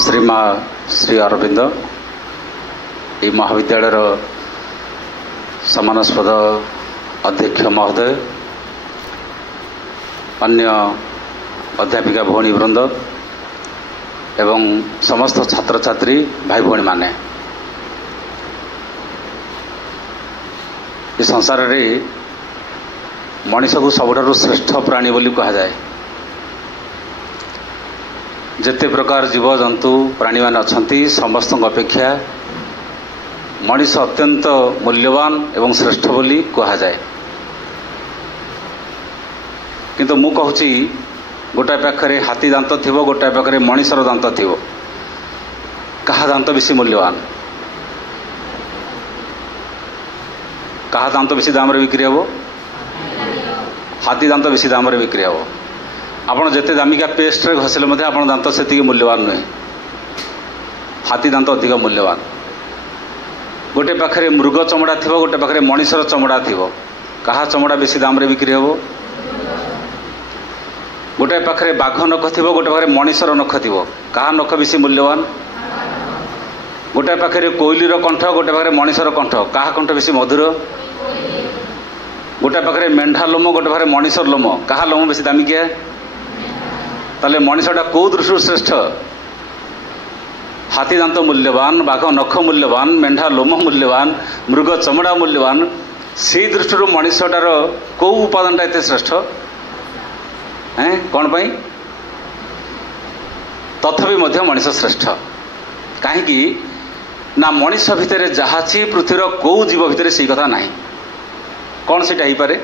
श्रीमा श्री अरविंद ये महाविद्यालय सम्मानास्पद अध्यक्ष महोदय, अन्य अध्यापिका भौणी वृंद एवं समस्त छात्र छात्री भाई भौणी माने ये संसार रे मनीष को सबुठारु श्रेष्ठ प्राणी बोली कहा जाए। जेते प्रकार जीव जंतु प्राणी मान अछंती समस्त अपेक्षा मनीष अत्यंत मूल्यवान एवं श्रेष्ठ बोली कहा जाए। किंतु मु कहूची गोटाए पाखरे हाथी दांत थिबो, गोटाए पाखरे मनीषर दांत थिबो, कहा दांत बेसी मूल्यवान, कहा दांत बेसी दाम रे बिक्री हबो? हाथी दांत बेसी दाम रे बिक्री हबो। आपण जेते दामिका पेस्ट रे घसिले मध्ये आपण दांत सेतिके मूल्यवान नहे, हाथी दांत अधिक मूल्यवान। गोटे पाखरे मृग चमड़ा थिबो, गोटे पाखरे मनीषर चमड़ा थिबो, कहा चमड़ा बेसी दाम रे बिक्री हबो? गोटे पाखरे बाघ नख थिबो, गोटे पाखरे मनीषर नख थिबो, कहा नख बेसी मूल्यवान? गोटे पाखरे कोइलीर कंठ, गोटे पाखरे मनीषर कंठ, कहा कंठ बेसी मधुर? गोटे पाखरे मेंढा लोम, गोटे पाखरे मनीषर लोम, कहा लोम बेसी दामिकिया? ताले मनीषटा कौ दृष्टि श्रेष्ठ? हाथी दांत मूल्यवान, बाघ नख मूल्यवान, मेंढा लोम मूल्यवान, मृग चमड़ा मूल्यवान, से दृष्टि मनीषटार कौ उपादानटा एते श्रेष्ठ? कौन पाई? तथापि मध्य मनीष श्रेष्ठ कहीं ना मनीष भितर जहाँ पृथ्वीर कौ जीव भितर से कथा ना कौन से पारे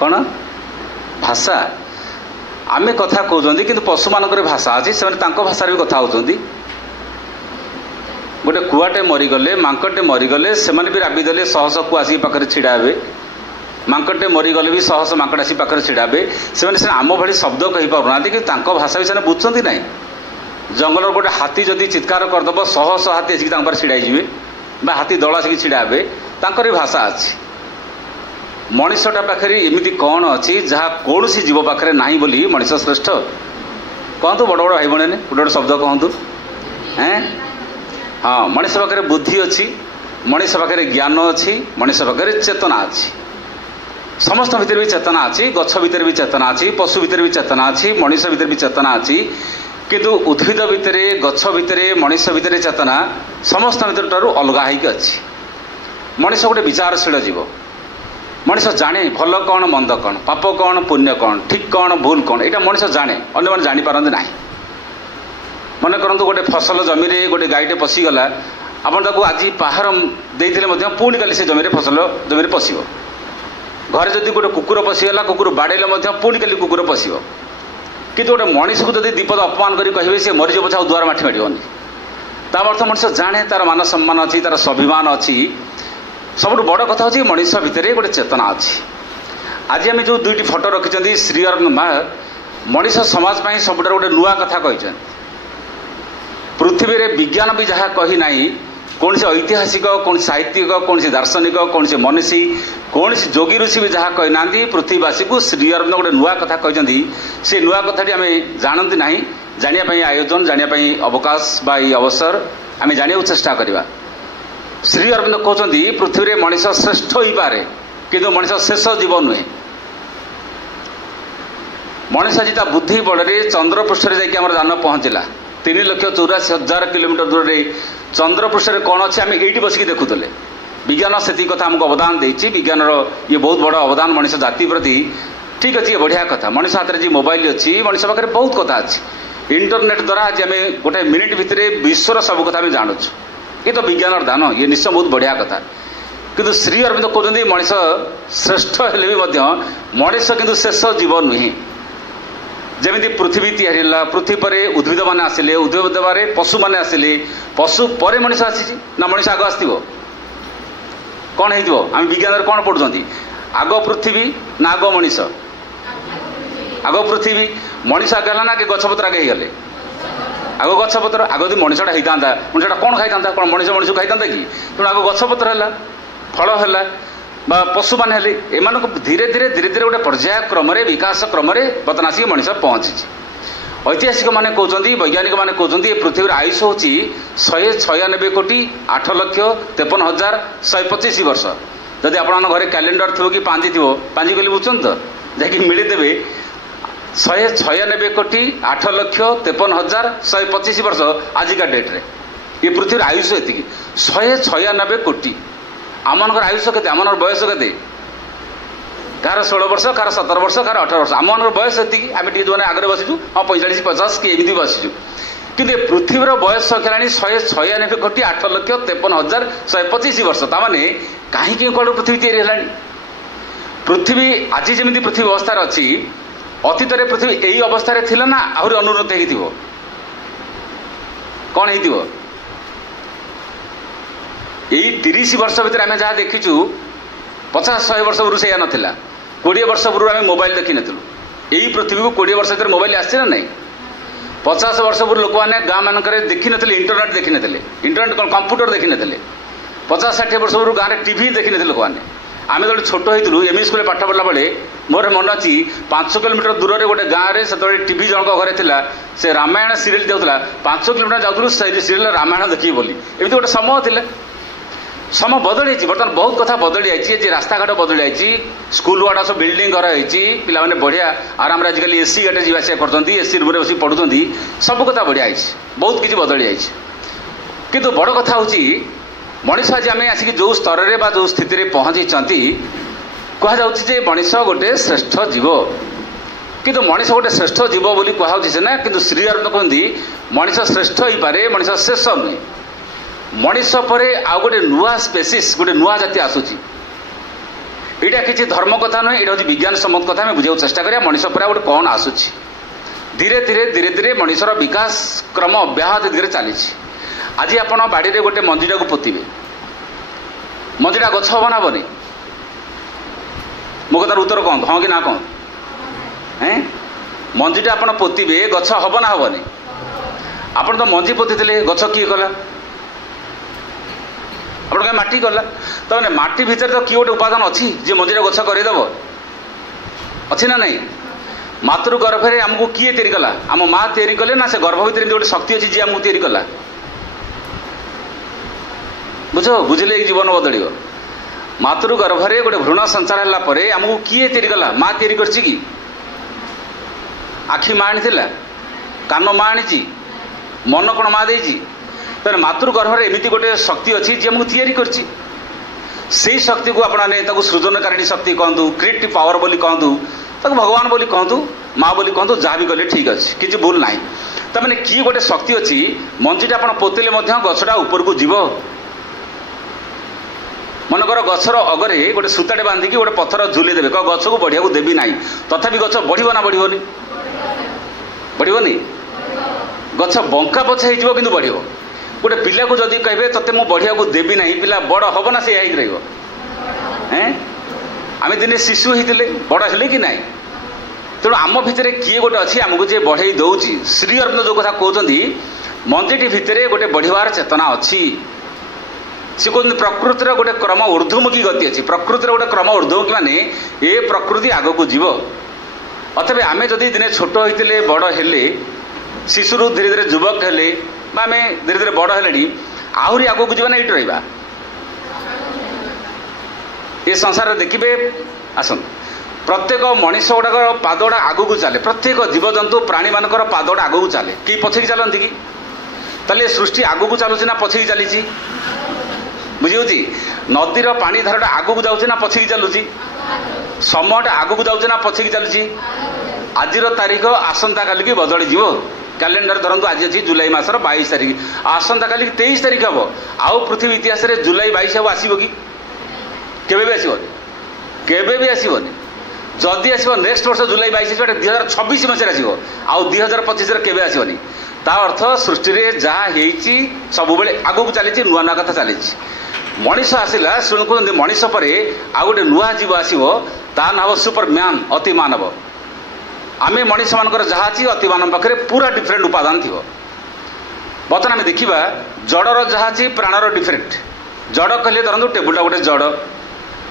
कौन भाषा आमे कथा कहते कि पशु मान भाषा अच्छी से भाषा भी कथा होती। गोटे कुआटे मरीगले, मांकटे मरीगले, से भी राबिदेले, शह शह कुआ आसिक पाखे छिड़ा हे। मांकटे मरीगले भी शह शह मांकट आसिक पाखे छिड़ा हे। से आम भाई शब्द कही पारना कि भाषा भी से बुझुंट ना। जंगल गोटे हाथी जदि चित्कार करदेव शह शह हाथी आसिक छिड़ा जी, हाथी दल आसिक छिड़ा हे, तांकर भाषा अच्छी। मनीषटा पाखे एमती कौन अच्छी जहाँ कौन सी जीव पाखे ना बोली मनीष श्रेष्ठ? कहतु बड़ बड़ भाई भाई ने गोटे गोटे शब्द कहतु। हाँ, मनीष पाखे बुद्धि अच्छी, मनीष पाखे ज्ञान अच्छी, मनीष पाखे चेतना अच्छी। समस्त भितर भी चेतना अच्छी, गछ भितर भी चेतना अच्छी, पशु भितर भी चेतना अच्छी, मनीष भितर भी चेतना अच्छी। किंतु उद्भिद भितर, गछ भितर, मनीष भितर चेतना समस्त भितर ठारू अलग होइक अच्छी। मनीष गोटे विचारशील जीव। मनीष जाने भल कौन मंद कौन, पाप कौन पुण्य कौन, ठीक कौन भूल कौन, यहाँ मनीष जाने, अन्य मैंने जापारती ना। मन करतु गोटे फसल जमी रे गोटे गाईटे पशिगला, आपड़ आज पहाड़ देते पुणी काली से जमी फसल जमी पशिब। घरे जदि गोटे कुकुर पशिगला, कुकुर बाड़ेले पुणी काली कुकुर पशिब। किंतु गोटे मनीष को जब दीपद अपमान कर कहे सी मरीज पछा दुआर माटी माड़ोनी, ता अर्थ मनीष जाने तार मान सम्मान अच्छी, तार स्वाभिमान अच्छी। सबुठ बड़ कथा हूँ मनीष भितर गोटे चेतना अच्छी। आज आम जो दुईटी फोटो रखिंट श्री अरविंद मा मनीष समाज पाई सबुठ गोटे नुआ कथा कही। पृथ्वी रे विज्ञान भी जहाँ कही ना, कौन से ऐतिहासिक, कौन साहित्यिक, कौन से दार्शनिक, कौन से मनीषी, कौन से जोगी ऋषि भी जहाँ कही ना पृथ्वीवासी को श्री अरविंद गोटे नुआ कथा कहते। से नुआ कथाटी आम जानती ना, जानापी आयोजन, जानापी अवकाश बा अवसर आम जाना चेष्टा करवा। श्री अरविंद कहते पृथ्वी रे मनीष श्रेष्ठ हो पारे, किंतु मनीष शेष जीव नुहे। मनीष आज बुद्धि बड़े चंद्रपृष्ठ जाकर जान पहुंचला। 3,84,000 किलोमीटर दूर रे चंद्रपृष्ठ कौन अच्छे आम ये बसिक देखुले। विज्ञान से कथा आमको अवदान देती। विज्ञान ये बहुत बड़ अवदान मनीष जाति प्रति। ठीक अच्छे, ये बढ़िया कथा। मनीष हाथ में जी मोबाइल अच्छी, मनीष पाखे बहुत कथा अच्छी। इंटरनेट द्वारा आज आम गोटे मिनिट भितर विश्वर सब कथा आम जानूँ। ये तो विज्ञान दान, ये निश्चय बहुत बढ़िया कथा। किंतु श्री अरविंद कहते मनीष श्रेष्ठ हेले भी मनीष किंतु शेष जीव नुहे। जमी पृथ्वी तैयारी है, पृथ्वी पर उद्भिद मैंने आसिले, उद्भिद बारे पशु मैंने आसिले, पशु पर मनीष आसी ना मनीष आग आसो कौन हो? आम विज्ञान कौन पढ़ुं? आग पृथ्वी ना आग मनीष? आग पृथ्वी। मनीष आगे है ना कि गछपत्र आगे गले? आग गछपत्र। आग यदि मनीषटा होता मनीषटा कौन खाई था? कौन मनीष मनीष खाई था कि? तेणु आग गछपत्र है, फल है, पशु मान धीरे धीरे धीरे धीरे गोटे पर्याय क्रम विकास क्रम बर्तमान आसिक मनीष पहुंची। ऐतिहासिक माने कहते वैज्ञानिक माने कहते पृथ्वी आयुष हूँ 196 कोटी 8,53,125 वर्ष। जदि आप घरे कैलेंडर थो कि पांजी थो पांजी कहले बुझुन तो जैक मिलीदेवे 196 कोटी 8,53,125 वर्ष आजिका डेट्रे ये पृथ्वी आयुष ये 196 कोटी। आमर आयुष के आम बयस के कार 16 वर्ष कार 17 वर्ष कार 18 वर्ष आम बयस ये आम टी मैंने आगे बसीचु हाँ 45-50 कि एमती बसीचु कि पृथ्वीर बयस खेला 196 कोटी 8,53,125 वर्ष ताने कहीं कौन पृथ्वी तैयारी है। पृथ्वी आज जमी पृथ्वी अवस्था अच्छी अतीत पृथ्वी यही अवस्था थिला ना आहरी अनुन्नत हो कौन हो यही 30 वर्ष भर आम जहाँ देखीचु 50-100 वर्ष पूर्व से नाला 20 वर्ष पूर्व आम मोबाइल देखी नु यही पृथ्वी को 20 वर्ष भर मोबाइल आसी ना नहीं 50 वर्ष पूर्व लोक मैंने गाँ मानक देखी नी इंटरनेट देखी नी इंटरनेट कौन कंप्यूटर देखी नी 50-60 वर्ष पूर्व गाँव में टीवी देखी नी लोक मैंने आम जो छोट होइलु एमई स्कूल पाठ पढ़ला बेले मोर मन अच्छी 5 किलोमीटर दूर में गोटे गाँव में से टीवी जनक घरे थिला से रामायण सीरियल देउथला 5 किलोमीटर जाऊँ सीरियल रामायण देखिए बोली एमती गोटे समय थिला समय बदल बर्तमान बहुत कथा बदल जाइए रास्ता घाट बदल जाइए स्कूल गुड़ा सब बिल्डिंग घर होती पिला माने बढ़िया आराम आजिकल एसी गाड़ी जावास कर एसी रूम बस पढ़ुं सब कथा बढ़िया बहुत किसी बदल जाइए किंतु बड़ कथा हूँ मनीष आज आम आसिक जो स्तर में जो स्थिति में पहुँची कहुचे मनीष गोटे श्रेष्ठ जीव किंतु मनीष गोटे श्रेष्ठ जीव बोली कहुचे सीना किंतु श्री अरविंद कहते मनीष श्रेष्ठ हो पारे मनीष शेष नुहे मनीष पर आउ गोटे नुआ स्पेसीस गोटे नुआ जाति आसूची यहाँ किसी धर्म कथा नुहे ये हूँ विज्ञान सम्मत कथा आम बुझे चेष्टा करें मनीष पर गोटे कौन आसूची धीरे धीरे मनीषर विकास क्रम अब्याहत धीरे चली आज आप बाड़ी में गोटे मंजीटा को पोतिबे मंजीटा गछ हम ना हेनी मो कतार उत्तर कहूँ हाँ कि ना कहूँ हैं मंजीटा आप पोतिबे गछ हम ना हेनी आप तो मंजी पोति गछ किए कला आप माटी गला तो माटी भितर तो किए गोटे उपादान अच्छी जे मंजीरा गछ करदेव अच्छी ना नहीं मातृ गर्भे आमको किए तैयारी कला आम माँ तैयारी कले ना से गर्भ भितर गोटे शक्ति अच्छी जी आमको तैयारी कला बुझ बुझे जीवन बदल मातृ गर्भे गोटे भ्रूण संचार है आमको किए तैयारी कला माँ तैयारी कर आखि माँ आनी कान माँ आनी मन कौन माँ देती तेरे मातृ गर्भर एमती गोटे शक्ति अच्छी जी आमको तैयारी कर शक्ति को आपने सृजनकारिणी शक्ति कहतु क्रिएटिव पावर बोली कहतु भगवान बोली कहतु माँ बोली कहतु जहाँ भी कले ठीक अच्छे किसी भूल ना तमें किए गोटे शक्ति अच्छी मंजीटा आप पोतिले गछटा ऊपर को जीव मनकर गछर अगरे गोटे सूताटे बांधिकी गोटे पत्थर झुले देवे कह गछ को बढ़िया को देवी ना तथापि गछ बढ़िया ना बढ़ोनी बढ़ोनी गछ बंका पछे हो कि बढ़ गोटे पिला को जदि कहे ते मु बढ़िया को देवी ना पिला बड़ हम ना से हैं आम दिने शिशु होते बड़ हेले कि ना तेणु आम भितर किए गोटे अच्छी आमको जे बढ़ई दौर श्री अरविंद जो कथा कहते मंजीटी भितर गोटे बढ़िवार चेतना अच्छी सी कहते प्रकृतिर गोटे क्रम ऊर्ध्वमुखी गति अच्छी प्रकृतिर गोटे क्रम ऊर्ध्वमुखी माने ए प्रकृति आग को जीव अथवा आम जदि दिने छोट होते बड़ हेले शिशु धीरे धीरे युवक हेले आम धीरे धीरे बड़ हेले आहरी आग को जीवन ये रहा ये संसार देखिए आसन प्रत्येक मनीष गुड़ाक पाद गुड़ा आग को चले प्रत्येक जीवजंतु प्राणी मान पाद गुड़ा आग को चले कि पछे चलती कि ताले सृष्टि आग को चलुची ना पछे चली बुझी नदीर पानी धारटा आग को जाऊँ ना पछे चलुची समयटा आग को जाऊँ ना पछे चलुची आज तारीख आसंता काली की बदली जीव कैलेंडर धरतु आज अच्छी जुलाई मासर 22 तारीख आसंता काली 23 तारीख हम आउ पृथ्वी इतिहास में जुलाई 22 अब आसो कि केबे भी आसबनी केबे भी आसबनी जदि आसो नेक्स्ट वर्ष जुलाई 22 2026 मसीह आसो आउ 2025 केबे आसबनी ता अर्थ सृष्टि रे जहाँ होती सब बेले आग को चली नुआ नुआ कथा चली मनीष आसला शुणु कहते मनीष पर आ गोटे नुआ जीव आसो ता ना सुपर मैन अति मानव आम मनीष मानकर जहाँ अच्छी अति मानव पाखे पूरा डिफरेंट उपादान थी बर्तमान आम देखा जड़र जहाँ अच्छी प्राणर डिफरेंट जड़ कहले धरतु टेबुलटा गोटे जड़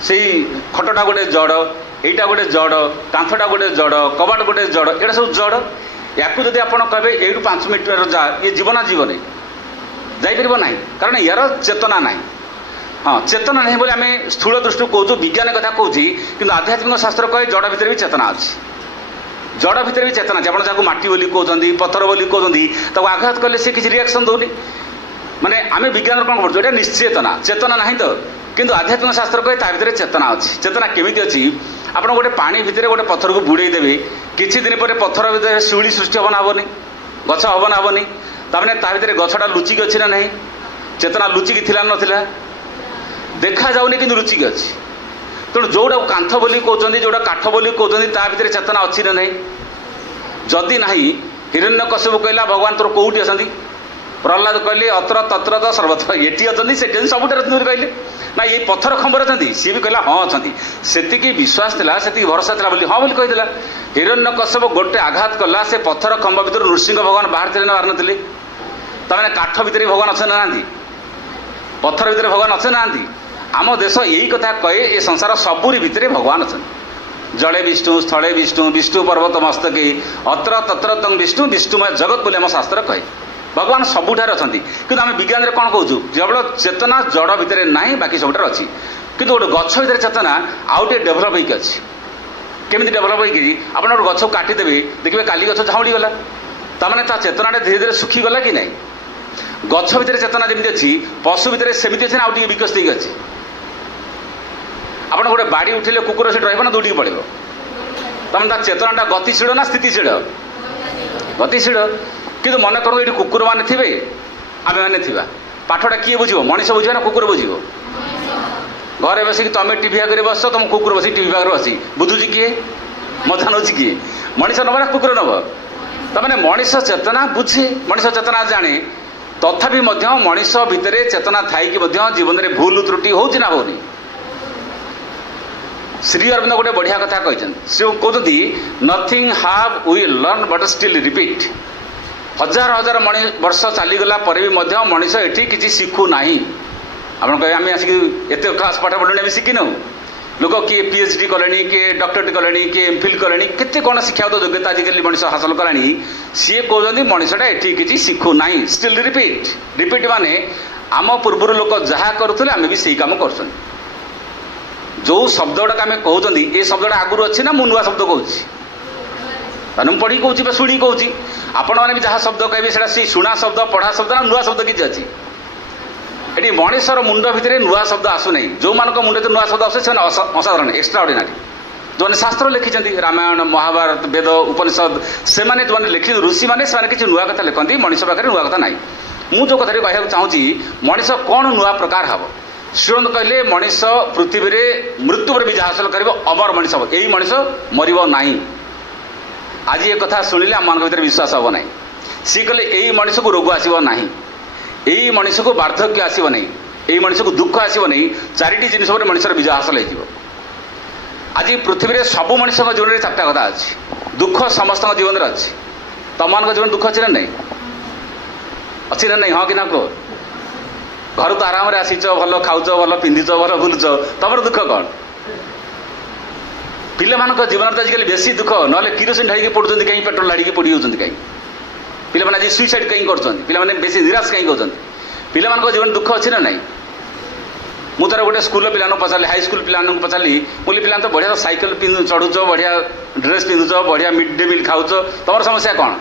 से खटटा गोटे जड़ यहीटा गोटे जड़ कांथटा गोटे जड़ कबाट गोटे जड़ एटा सब जड़ या जदि आप कहे ये 5 मीटर जा ये जीवन जीवन जापर ना कारण यार चेतना ना हाँ चेतना नहीं बोले आम स्थूल दृष्टि कौचु विज्ञान कथा कौच कि आध्यात्मिक शास्त्र कहे जड़ भितर भी चेतना अच्छी जड़ भितर भी चेतना अच्छे आप माटी बोली कहते पत्थर बोली कहते आघात कले से किसी रिएक्शन दौनी माने आम विज्ञान कौन कर निश्चेतना चेतना ना तो किंतु आध्यात्मिक शास्त्र कहे ता भितर चेतना अच्छी चेतना केमी अच्छी आप गोटे पानी भितर गोटे पत्थर को बुड़े देवे किसी दिन पर पत्थर भितर शिउली सृष्टि हम ना हेनी गछ हम ना हेनी ताने ता भितर गछटा लुचिकी अच्छी ना नहीं चेतना लुचिकी थिला नथिला देखा जाऊनी कि लुचिकी अच्छी तेणु जोड़ा कांथ बोली कहते जोड़ा काठ बोली कहते ता भितर चेतना अच्छी ना नहीं जदि ना हिरण्यकश्यप कहला भगवान तोर कौटी असंती प्रहलाद कहले अत्र तत्र तो सर्वत्र ये अच्छी से सबुठ कहले ना ये पत्थर खंबर अच्छा सी भी कहला हाँ अच्छा से विश्वास था से भरोसा था हाँ बोली कही हिरण्यकश्यप गोटे आघात कला से पत्थर खंब भर नृसिंह भगवान बाहर थे ना बाहर नथिले तमें काठ भितर भगवान अच्छे ना पत्थर भितर भगवान अच्छे ना आम देश यही कथा कहे ये संसार सबुरी भितर भगवान अच्छा जड़े विष्णु स्थले विष्णु विष्णु पर्वत मस्तके अत्र तत्र तंग विष्णु विष्णुमय जगत बोले आम शास्त्र कहे भगवान सबुठार अच्छा कि आम विज्ञान में कौन कहूँ केवल चेतना जड़ भितर ना बाकी सबुठार अच्छी कि गोटे गछ भितर चेतना आउ टे डेभलप होगी अच्छी केमी डेभलप होगी आप गोटे गछ काटिदेवे देखिए काली गछ झाउड़ी गला ताने ता चेतना धीरे धीरे सुखी गला कि नहीं गछ भितर चेतना जमी अच्छी पशु भितर सेमती अच्छी ना आउ विकसित होगी अच्छी आप गोटे बाड़ी उठिले कुकुर से रहा दौड़ी पड़ो तमें चेतनाटा गतिशील ना स्थितिशील गतिशील किंतु मन करो ये कुकुर मैंने थे आम मैंने थी पाठटा किए बुझ मनीष बुझे ना कुकुर बुझ घरे बसिक तुम टीवी आगे बस तुम कुकुर बस टीवी आगे बस बुझुची किए मजा नौ किए मनीष नब ना कुकुर नब तमें मनीष चेतना बुझे मनीष चेतना जाने तथापि मनीष भितर चेतना थी जीवन में भूल त्रुटि होची ना होनी श्री अरविंद गोटे बढ़िया कथा कहते कहते nothing have we learn but still repeat हजार हजार वर्ष चलीगला भी मनीष एटी किसी शिखु ना आप कहे आम आसिक एत क्लास पाठ पढ़े आम शिखिनु लोक किए पीएचडी कले किए डॉक्टरेट कले किए एमफिल कले केते कौन शिक्षागत योग्यता आजिकल मनीष हासिल कला सी कहते मनीषटा एटी किसी शिखु ना स्टिल रिपीट रिपीट माने आम पूर्व लोक जहाँ करुले आम भी सही कम कर जो शब्दटा आम कहते ये शब्दटा आगुरी अच्छी ना मुझे नुआ शब्द कहूँ मुझे पढ़ी कहूँ शुणी कहूँ आपण मैंने भी जहाँ शब्द कहे से शुणा शब्द पढ़ा शब्द ना नुआ शब्द किसी अच्छी ये मनीषर मुंड भितर नुआ शब्द आसुना जो मान मुंडे नुआ शब्द आसे असाधारण एक्सट्रा ऑर्डिनरी जो मैंने शास्त्र लिखिं रामायण महाभारत वेद उपनिषद से जो लिखि ऋषि मैंने किसी नुआ कथा लिखती मनीष पाखे नुआ कथा ना मुझे जो कथा कहूँ चाहूँगी मनीष कौन नुआ प्रकार हम श्रीमंत कहले मनीष पृथ्वी में मृत्यु पर विजय हासिल कर अमर मनीष हम यही मनीष मरब ना आज ये कथा शुणिले आम मान भर विश्वास हम ना सी कहले यही मनीष को रोग आसब ना यही मनीष को वार्धक्य आसब नहीं यही मनीष को दुख आसब नहीं चारिटी जिनिस मनीषर विजय हासिल हो आज पृथ्वी में सबू मनीष जीवन में 4टा कथा अच्छी दुख समस्त जीवन में अच्छी तुम मान जीवन दुख अच्छी ना नहीं अच्छी ना नहीं हाँ कि ना कह घर तो आराम आसीच भल खाऊच भल पिंधिच भल बुलुच तुम दुख कौन पिला जीवन तो आजिकल बेसी दुख ना किरोसिन ढाई पड़ुं कहीं पेट्रोल ढाड़ी पड़ी होती कहीं पिला आज सुइसाइड कहीं कर बेसी निराश कहीं कहते पिला जीवन दुख अच्छी ना नहीं मुझे गोटे स्कूल पिला पचारि हाई स्कूल पिला पचारि बोली पिला तो बढ़िया साइकेल चढ़ुच बढ़िया ड्रेस पिंधुच बढ़िया मिड डे मिल खाऊच तुम समस्या कौन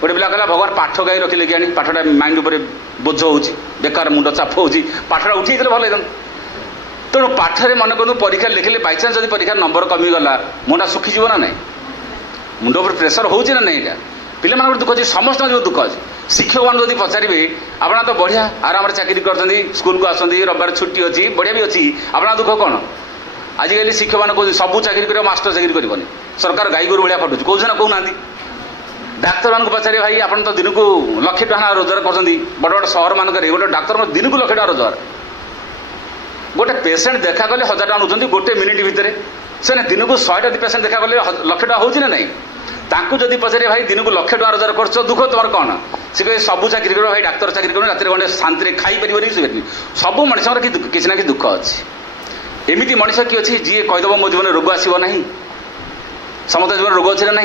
गोटे पिला कहला भगवान पाठ गाई रखिले कि पाठटा माइंड उपर बोझ हो बेकार मुंड चाप हो पाठटा उठे भल एकदम तेणु पाठरे मन करूँ परीक्षा लिखिले बाईचान्स जब परीक्षा नंबर कमीगला मुंडा सुखीज ना ना मुंड पर प्रेसर हो ना नहीं यहाँ पिला दुख अच्छी समस्त जो दुख अच्छी शिक्षक मान जब पचारे आपना तो बढ़िया आराम चाकरी कर स्कूल को आसती रविवार छुट्टी अच्छी बढ़िया भी अच्छी आपना दुख कौन आजिकल शिक्षक मैंने कहते सब चाकरी कर मास्टर चाकरी करनी सरकार गाई गोरु भाया खटुच कौन ना कहना डाक्तर मान पचारे भाई आप तो दिन को लक्षे टका रोजगार कर बड़ बड़ सहर मानक गोटे डाक्तर दिन को लक्षे टका रोजगार गोटे पेसेंट देखा गले 1000 टका नौ गोटे मिनिट भितर से दिन को 100टा पेसेंट देखा गले लक्षे टका हो ना नहीं जदि पचारे भाई दिन को लक्षे टका रोजगार कर दुख तुम कौन सी कहे सब चाकरी कर भाई डाक्तर चाकरी कर रात गंडे शांति खाई पार सब मनुष्य किसी ना कि दुख अच्छी एमती मनुष्य किए अच्छी जी कहीदेव मो जीवन रोग आसब ना समस्त जीवन रोग अच्छे ना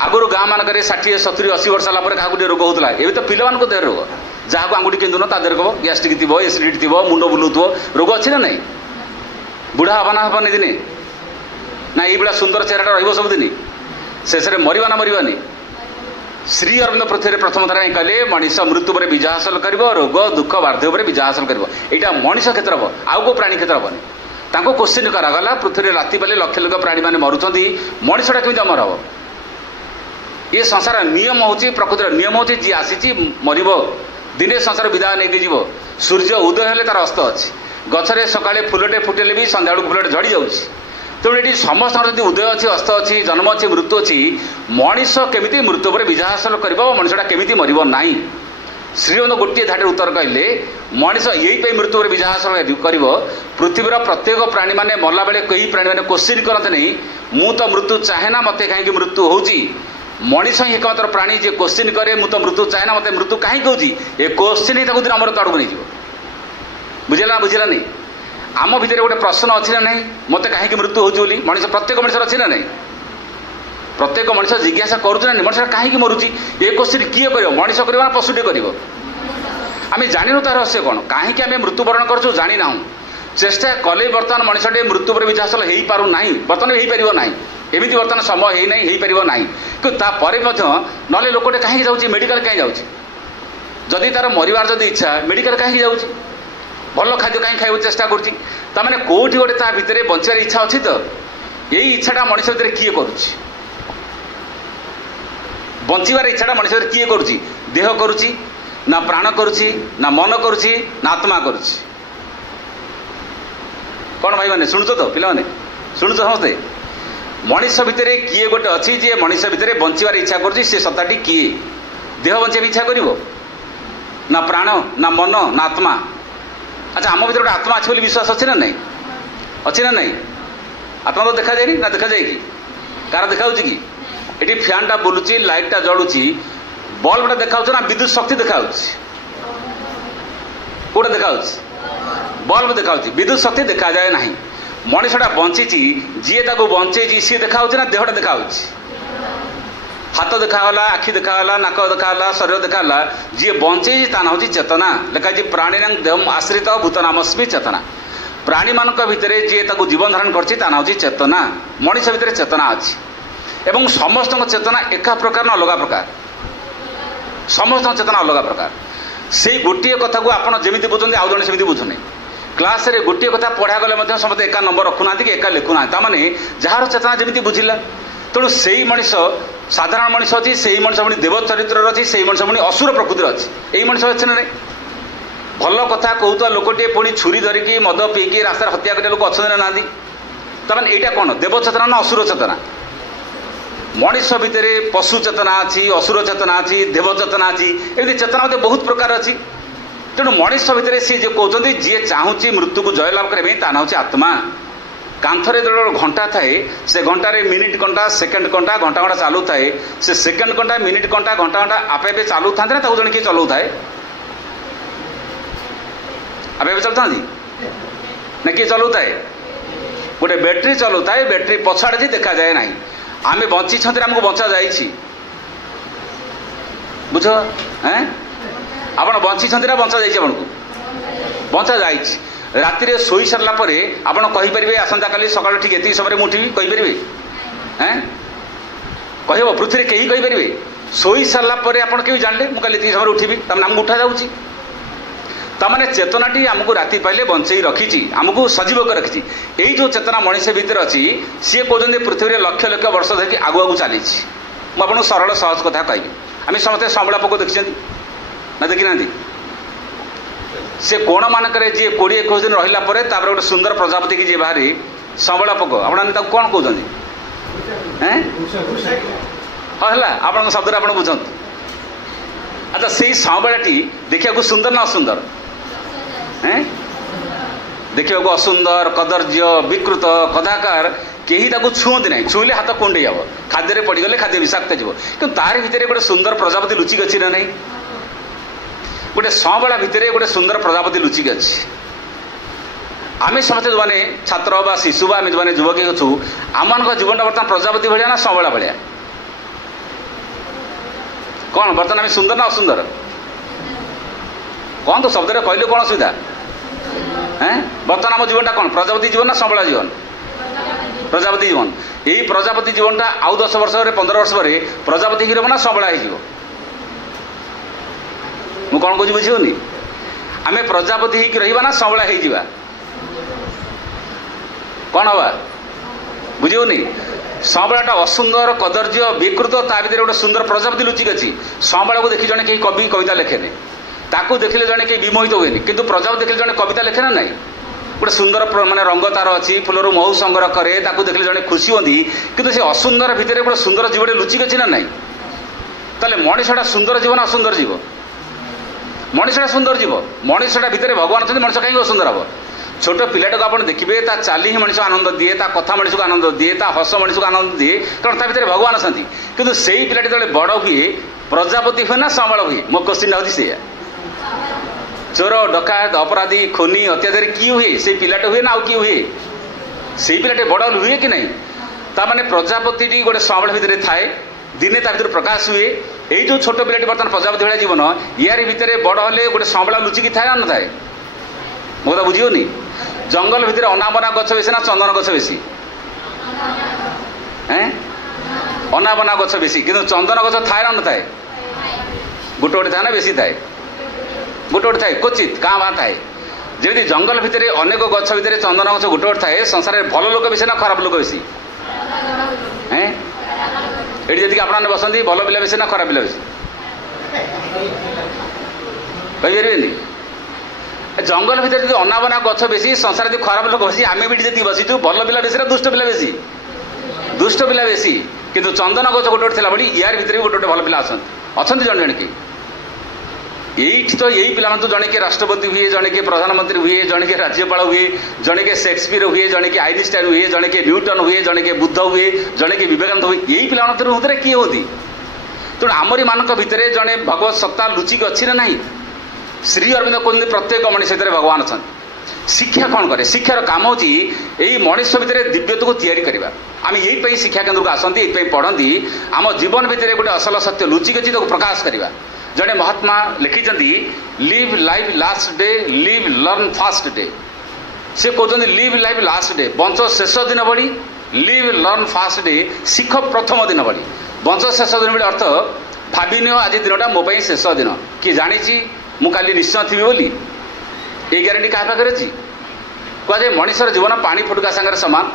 आगुरी गाँ मानक 60-70-80 वर्ष सारापर क्या रोग होता है तो पिला देह रोग जहाँ को आंगुठी केन्दुन ता देह रोग गैस्ट्रिक थी एसिडिटी थी मुंड बुलूथो रोग अच्छी ना नहीं बुढ़ा हवा ना हबनी दिने ना ये सुंदर चेहरा रबुदिन शेष में मरवा ना मरवानी श्री अरविंद पृथ्वी प्रथम थर कहले मनीष मृत्यु पर विजय हासिल कर रोग दुख बार्धक्य पर विजय हासिल कर मनीष क्षेत्र हम आउ को प्राणी क्षेत्र हेनी ताको क्वेश्चन करागला पृथ्वी राति बेले लक्ष लक्ष प्राणी मैंने मरुंच मनीषटा केमी अमर हम ये संसार नियम हूँ प्रकृतिर नियम हूँ जी आसी मर दिने संसार विदाय नहीं जीव सूर्य उदय हेले तार अस्त अच्छी गचरे सकाଳେ फुलटे फुटेले भी संध्या बेलू फुलटे झड़ी जाऊँगी तेणु ये समस्त जब उदय अच्छी अस्त अच्छी जन्म अच्छी मृत्यु अच्छी मनीष केमी मृत्यु पर विजय हासिल कर मनीषटा केमी मरब ना श्रीअरविंद गोटे धाटे उत्तर कहले मनीष यही मृत्यु पर विजय हासिल कर पृथ्वीर प्रत्येक प्राणी मैंने मरला बेले कई प्राणी मैंने क्वेश्चन करते नहीं मु तो मृत्यु चाहे ना मत कहीं मृत्यु होची मनीष ही एकमात्र प्राणी जे क्वेश्चन करे मु तो मृत्यु चाहे ना मत मृत्यु कहीं कहूँ ये क्वेश्चन ही दिन आम तड़क नहीं बुझेगा बुझेगा नहीं आम भितर गोटे प्रश्न अच्छी ना नहीं मत कहीं मृत्यु होची मनीष प्रत्येक मनीष अच्छी ना नहीं प्रत्येक मनीष जिज्ञासा करुना मनीष कहीं मरुची ये क्वेश्चन किए कर मनीष कर पशुटे कर आम जानू तार रहस्य कौन कहीं आम मृत्युवरण करूँ जानी ना चेष्टा कले बर्तमान मनीषटे मृत्यु पर विजय हासिल हो पार ना बर्तमान हो पार ना एमती बर्तमान समय हो पार ना कि ना लोकटे कहीं जाऊँगी मेडिकल कहीं जाऊँगी जदि तार मरवार जदि इच्छा मेडिकल कहीं जाऊँगी भल खाद्य कहीं खाइब चेष्टा करें कौटी गोटे ता भितर बचार इच्छा अच्छी तो यही इच्छाटा मनीष भितर किए करुच्ची बचार इच्छाटा मनीष भितर किए करुच्ची देह करुच्ची ना प्राण करुच्ची ना मन करुच्ची ना आत्मा करुच्ची कौन भाई मैंने शुणुच तो पिला मैंने शुणुच समस्ते मनीष भितर किए गोटे अच्छी जी मनीष भितर बचार इच्छा करुच्ची से सत्ताटी किए देह बचाई इच्छा कर ना प्राण ना मन ना आत्मा अच्छा आम भर गोटे आत्मा अच्छे बोली विश्वास अच्छी ना नहीं अच्छी ना नहीं आत्मा तो देखा जाए ना देखा जाए कि कार देखा कि ये फैनटा बुलूची लाइटा जलुची बल्बटा देखा ना विद्युत शक्ति देखा कौटा देखा बल्ब देखा विद्युत शक्ति देखा जाए ना मनीषटा बंची जी बंचे सी देखा ना देहटा देखा हाथ देखाला आखि देखाला नाक देखाला शरीर देखाला जी बंचे ता ना हूँ चेतना लिखाई प्राणी देह आश्रित भूतनामस्मी चेतना प्राणी मान भितर जी जीवन धारण कर चेतना मनीष भितर चेतना अच्छी एवं समस्त चेतना एका प्रकार अलग प्रकार समस्त चेतना अलग प्रकार से गोटे कथा को आप जमी बुझे आउ जन सेमती बुझुना क्लास रे गोटे कथा पढ़ा गले समस्त एका नंबर रखुना कि एका लिखुना ताने जार चेतना जमी बुझिला तेणु से ही मनीष साधारण मनीष अच्छी से ही मनीष पुणी देव चरित्र अच्छी से ही मनीष पुणी असुर प्रकृतिर अच्छी यही मनीष अच्छे ना भल कथा कहता लोकटे पुणी छुरी धरिकी मद पीकी रास्तार हत्या कर लोक अच्छा ना तमें यहाँ कौन देव चेतना ना असुर चेतना मनीष भितर पशु चेतना अच्छी असुर चेतना अच्छी देव चेतना अच्छी एमती चेतना मत बहुत प्रकार अच्छी तेणु मनीष भितर सी जो कहते जी चाहूँगी मृत्यु को जयलाभ करें ता ना हूँ आत्मा कांथरे जो घंटा थाए से घंटे मिनिट घंटा सेकेंड घंटा घंटा घंटा चालू थाए से सेकेंड घंटा मिनिट घंटा घंटा घंटा आपे आपे चालू था ना जन किए चलाऊ थाए आपे आपे चलता ना किए चलाऊ थाए गोटे बैटेरी चलाऊ थाए बैटेरी पछाड़े देखा जाए ना आम बंची आमको बचा जा बुझ आप बंची ना बचा जा बचा जा राति शोई सारा पर आप कहींपारे आसंता काली सकाल ठीक ये समय मुठी कहींपारे कह पृथ्वी कहीं कहींपारे शोई सारा पर आप जानले मुझे ये समय उठी तमें आमको उठा जाऊँगी तमाने चेतनाटी आमको राति पाइले बंचई रखी आमको सजीव कर रखी यही जो चेतना मनीष भितर अच्छी सी कहते पृथ्वी में लक्ष लक्ष वर्ष धरिकी आगु आगु चली मुझे सरल सहज कथा कहि आम समस्त सांबला पोक देखी ना देखी ना से कोण मानक जी 20-21 दिन रहा गोटे सुंदर प्रजापति की जी बाहरी सांबला पोक आप कौन कहते हाँ है आप शब्द आप बुझु अच्छा से सांबलाटी देखा सुंदर ना असुंदर देखा असुंदर कदर्य विकृत कदाकार कहीं छुँती ना छुईले हाथ कुंडे हम खाद्य पड़गले खाद्य विषाक्त जीव कि तार भितर गोटे सुंदर प्रजापति लुचिक अच्छी ना नहीं गोटे सांबला भितर गोटे सुंदर प्रजापति लुचिक अच्छी आम समस्त जो मैंने छात्र बा शिशु बा जो युवक अच्छु आम जीवन बर्तमान प्रजापति भाया ना सांबला भाया कौन बर्तमान आम सुंदर ना असुंदर कौन तो शब्द कहले कौन असुविधा हैं बर्तमान आम जीवन कौन प्रजापति जीवन ना संबला जीवन प्रजापति जीवन यही प्रजापति जीवन आउ 10 वर्ष 15 वर्ष पर प्रजापति ही रहा संबला हो कौन कह बुझे आम प्रजापति ही रहा ना संबला हो कौन हवा बुझे संबलाटा असुंदर कदर्य विकृत ता भर गोटे सुंदर प्रजापति लुचिक अच्छी संबला को देखी जड़े कहीं कवि कविता लेखेनि ताकू देखिले जड़े कहीं विमोहित हुए किंतु प्रजापति देखिले जड़े कविता लेखे ना नहीं गोटे सुंदर माने रंग तार अच्छी फुलर महू संग्रह करे ताकू देखिले जड़े खुशी होती किंतु से असुंदर भितर गोटे सुंदर जीवटे लुचिक अच्छी ना नहीं ताले मनीषटा सुंदर जीवन असुंदर जीव मनीषटा सुंदर जीव मनीषटा भितर भगवान अच्छे मनीष कहीं असुंदर हम छोट पिलाटा को आप देखिए ता चाली ही मनीष आनंद दिए ता कथा मनीष को आनंद दिए ता हस मनीष को आनंद दिए कारण ता भितर भगवान असंती किंतु सेही पिलाटी जो बड़ हुए प्रजापति हुए ना संबल हुए मो क्वेश्चन हूँ से चोर डकायत अपराधी खुनी अत्याचारी किए हुए से पिलाटे हुए ना आउ किए हुए से पिलाटे बड़ हुए कि नहीं ताने प्रजापति गोटे संबल भितर थाए दिने ता भर प्रकाश हुए यही जो छोट पिलाटी बर्तमान प्रजापति भाया जीवन यार भितर बड़ हेले गोटे संबला लुचिकी थाए ना थाए मो कथा बुझीनी जंगल भितर अनाबना गछ बेसी ना चंदन गछ बेसी अनाबना गछ बेसी किंतु चंदन गछ थाए ना न थाए गोटे गोटे थाए ना बेसी थाए गोटे गोटे थाए क्वचित क्या बात थाए जमी जंगल भितर अनेक गछ भितर चंदन गछ गोटे गोटे थाए संसार में भल लोक बेसी ना खराब लोक बेसी ये जी आपने बसती भल पिला बेसी ना खराब पिला बेसी कहीपरि जंगल भितर जो अनाबना गछ बेसी संसार जो खराब लोक बेसी आम भी जी बसीचु भल पिला बेसी ना दुष्ट पिला बेसी दुष्ट पिला बेसी किंतु चंदन गछ गोटे गोटे थी यार भितर भी गोटे गोटे भल पिला अच्छा जन जन की यही तो यही पिला तो जड़े के राष्ट्रपति हुए जड़े के प्रधानमंत्री हुए जड़े के राज्यपाल हुए जड़े के शेक्सपियर हुए जड़े के आइनस्टाइन हुए जड़े के न्यूटन हुए जड़े के बुद्ध हुए जड़े के विवेकानंद हुए यही पिला भितर किए होती तेणु आमरी मान भितर जड़े भगवत सत्ता लुचिक अच्छी ना नहीं श्री अरविंद कहते प्रत्येक मनीष भितर भगवान अच्छा शिक्षा कौन करे शिक्षार काम हूँ यही मनीष भितर दिव्यता को तैयारी करवा आम यही शिक्षा केन्द्र को आसती ये पढ़ती आम जीवन भितर गोटे असल सत्य लुचिक अच्छी प्रकाश करवा जड़े महात्मा लिखिं live life last day live learn fast day से कहते लिव लाइफ लास्ट डे बंच शेष दिन बड़ी लिव लर्न फास्ट डे शिख प्रथम दिन बड़ी बंच शेष दिन बड़ी अर्थ भाविन आज दिनटा मो शेष दिन किए जानी मु काली निश्चय थी बोली ये ग्यारंटी क्या पाखे अच्छी कहुए मनीषर जीवन पानी फुटका सागर सामान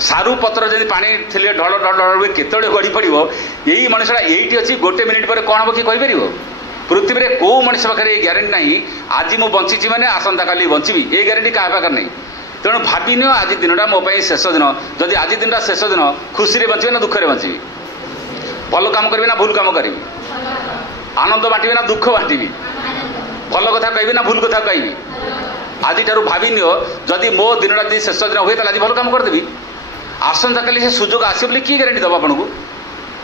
सारू पत्र जब पानी थे ढल ढल ढल केतने गड़ी पड़ो यही मनीषा ये अच्छी गोटे मिनिट पर कौन हम कि कहीपर पृथ्वी में कौ मनीष पाखे ये ग्यारंटी ना आज मु बंची मैंने आसंता काली बंची ये ग्यारंटी क्या पाखे नहीं तेणु भाविन आज दिनटा मो शेष दिन जदि आज दिनटा शेष दिन खुशी बचे ना दुखे बची भल कम करी ना भूल कम करी आनंद बांटी ना दुख बांटी भल कथा कहि ना भूल कथा कहि आज भाविन जदि मो दिनटा जब शेष दिन हुए आज भल कम करदेवी आसंता काली से सुजोग आस किए ग्यारंटी दबा आपको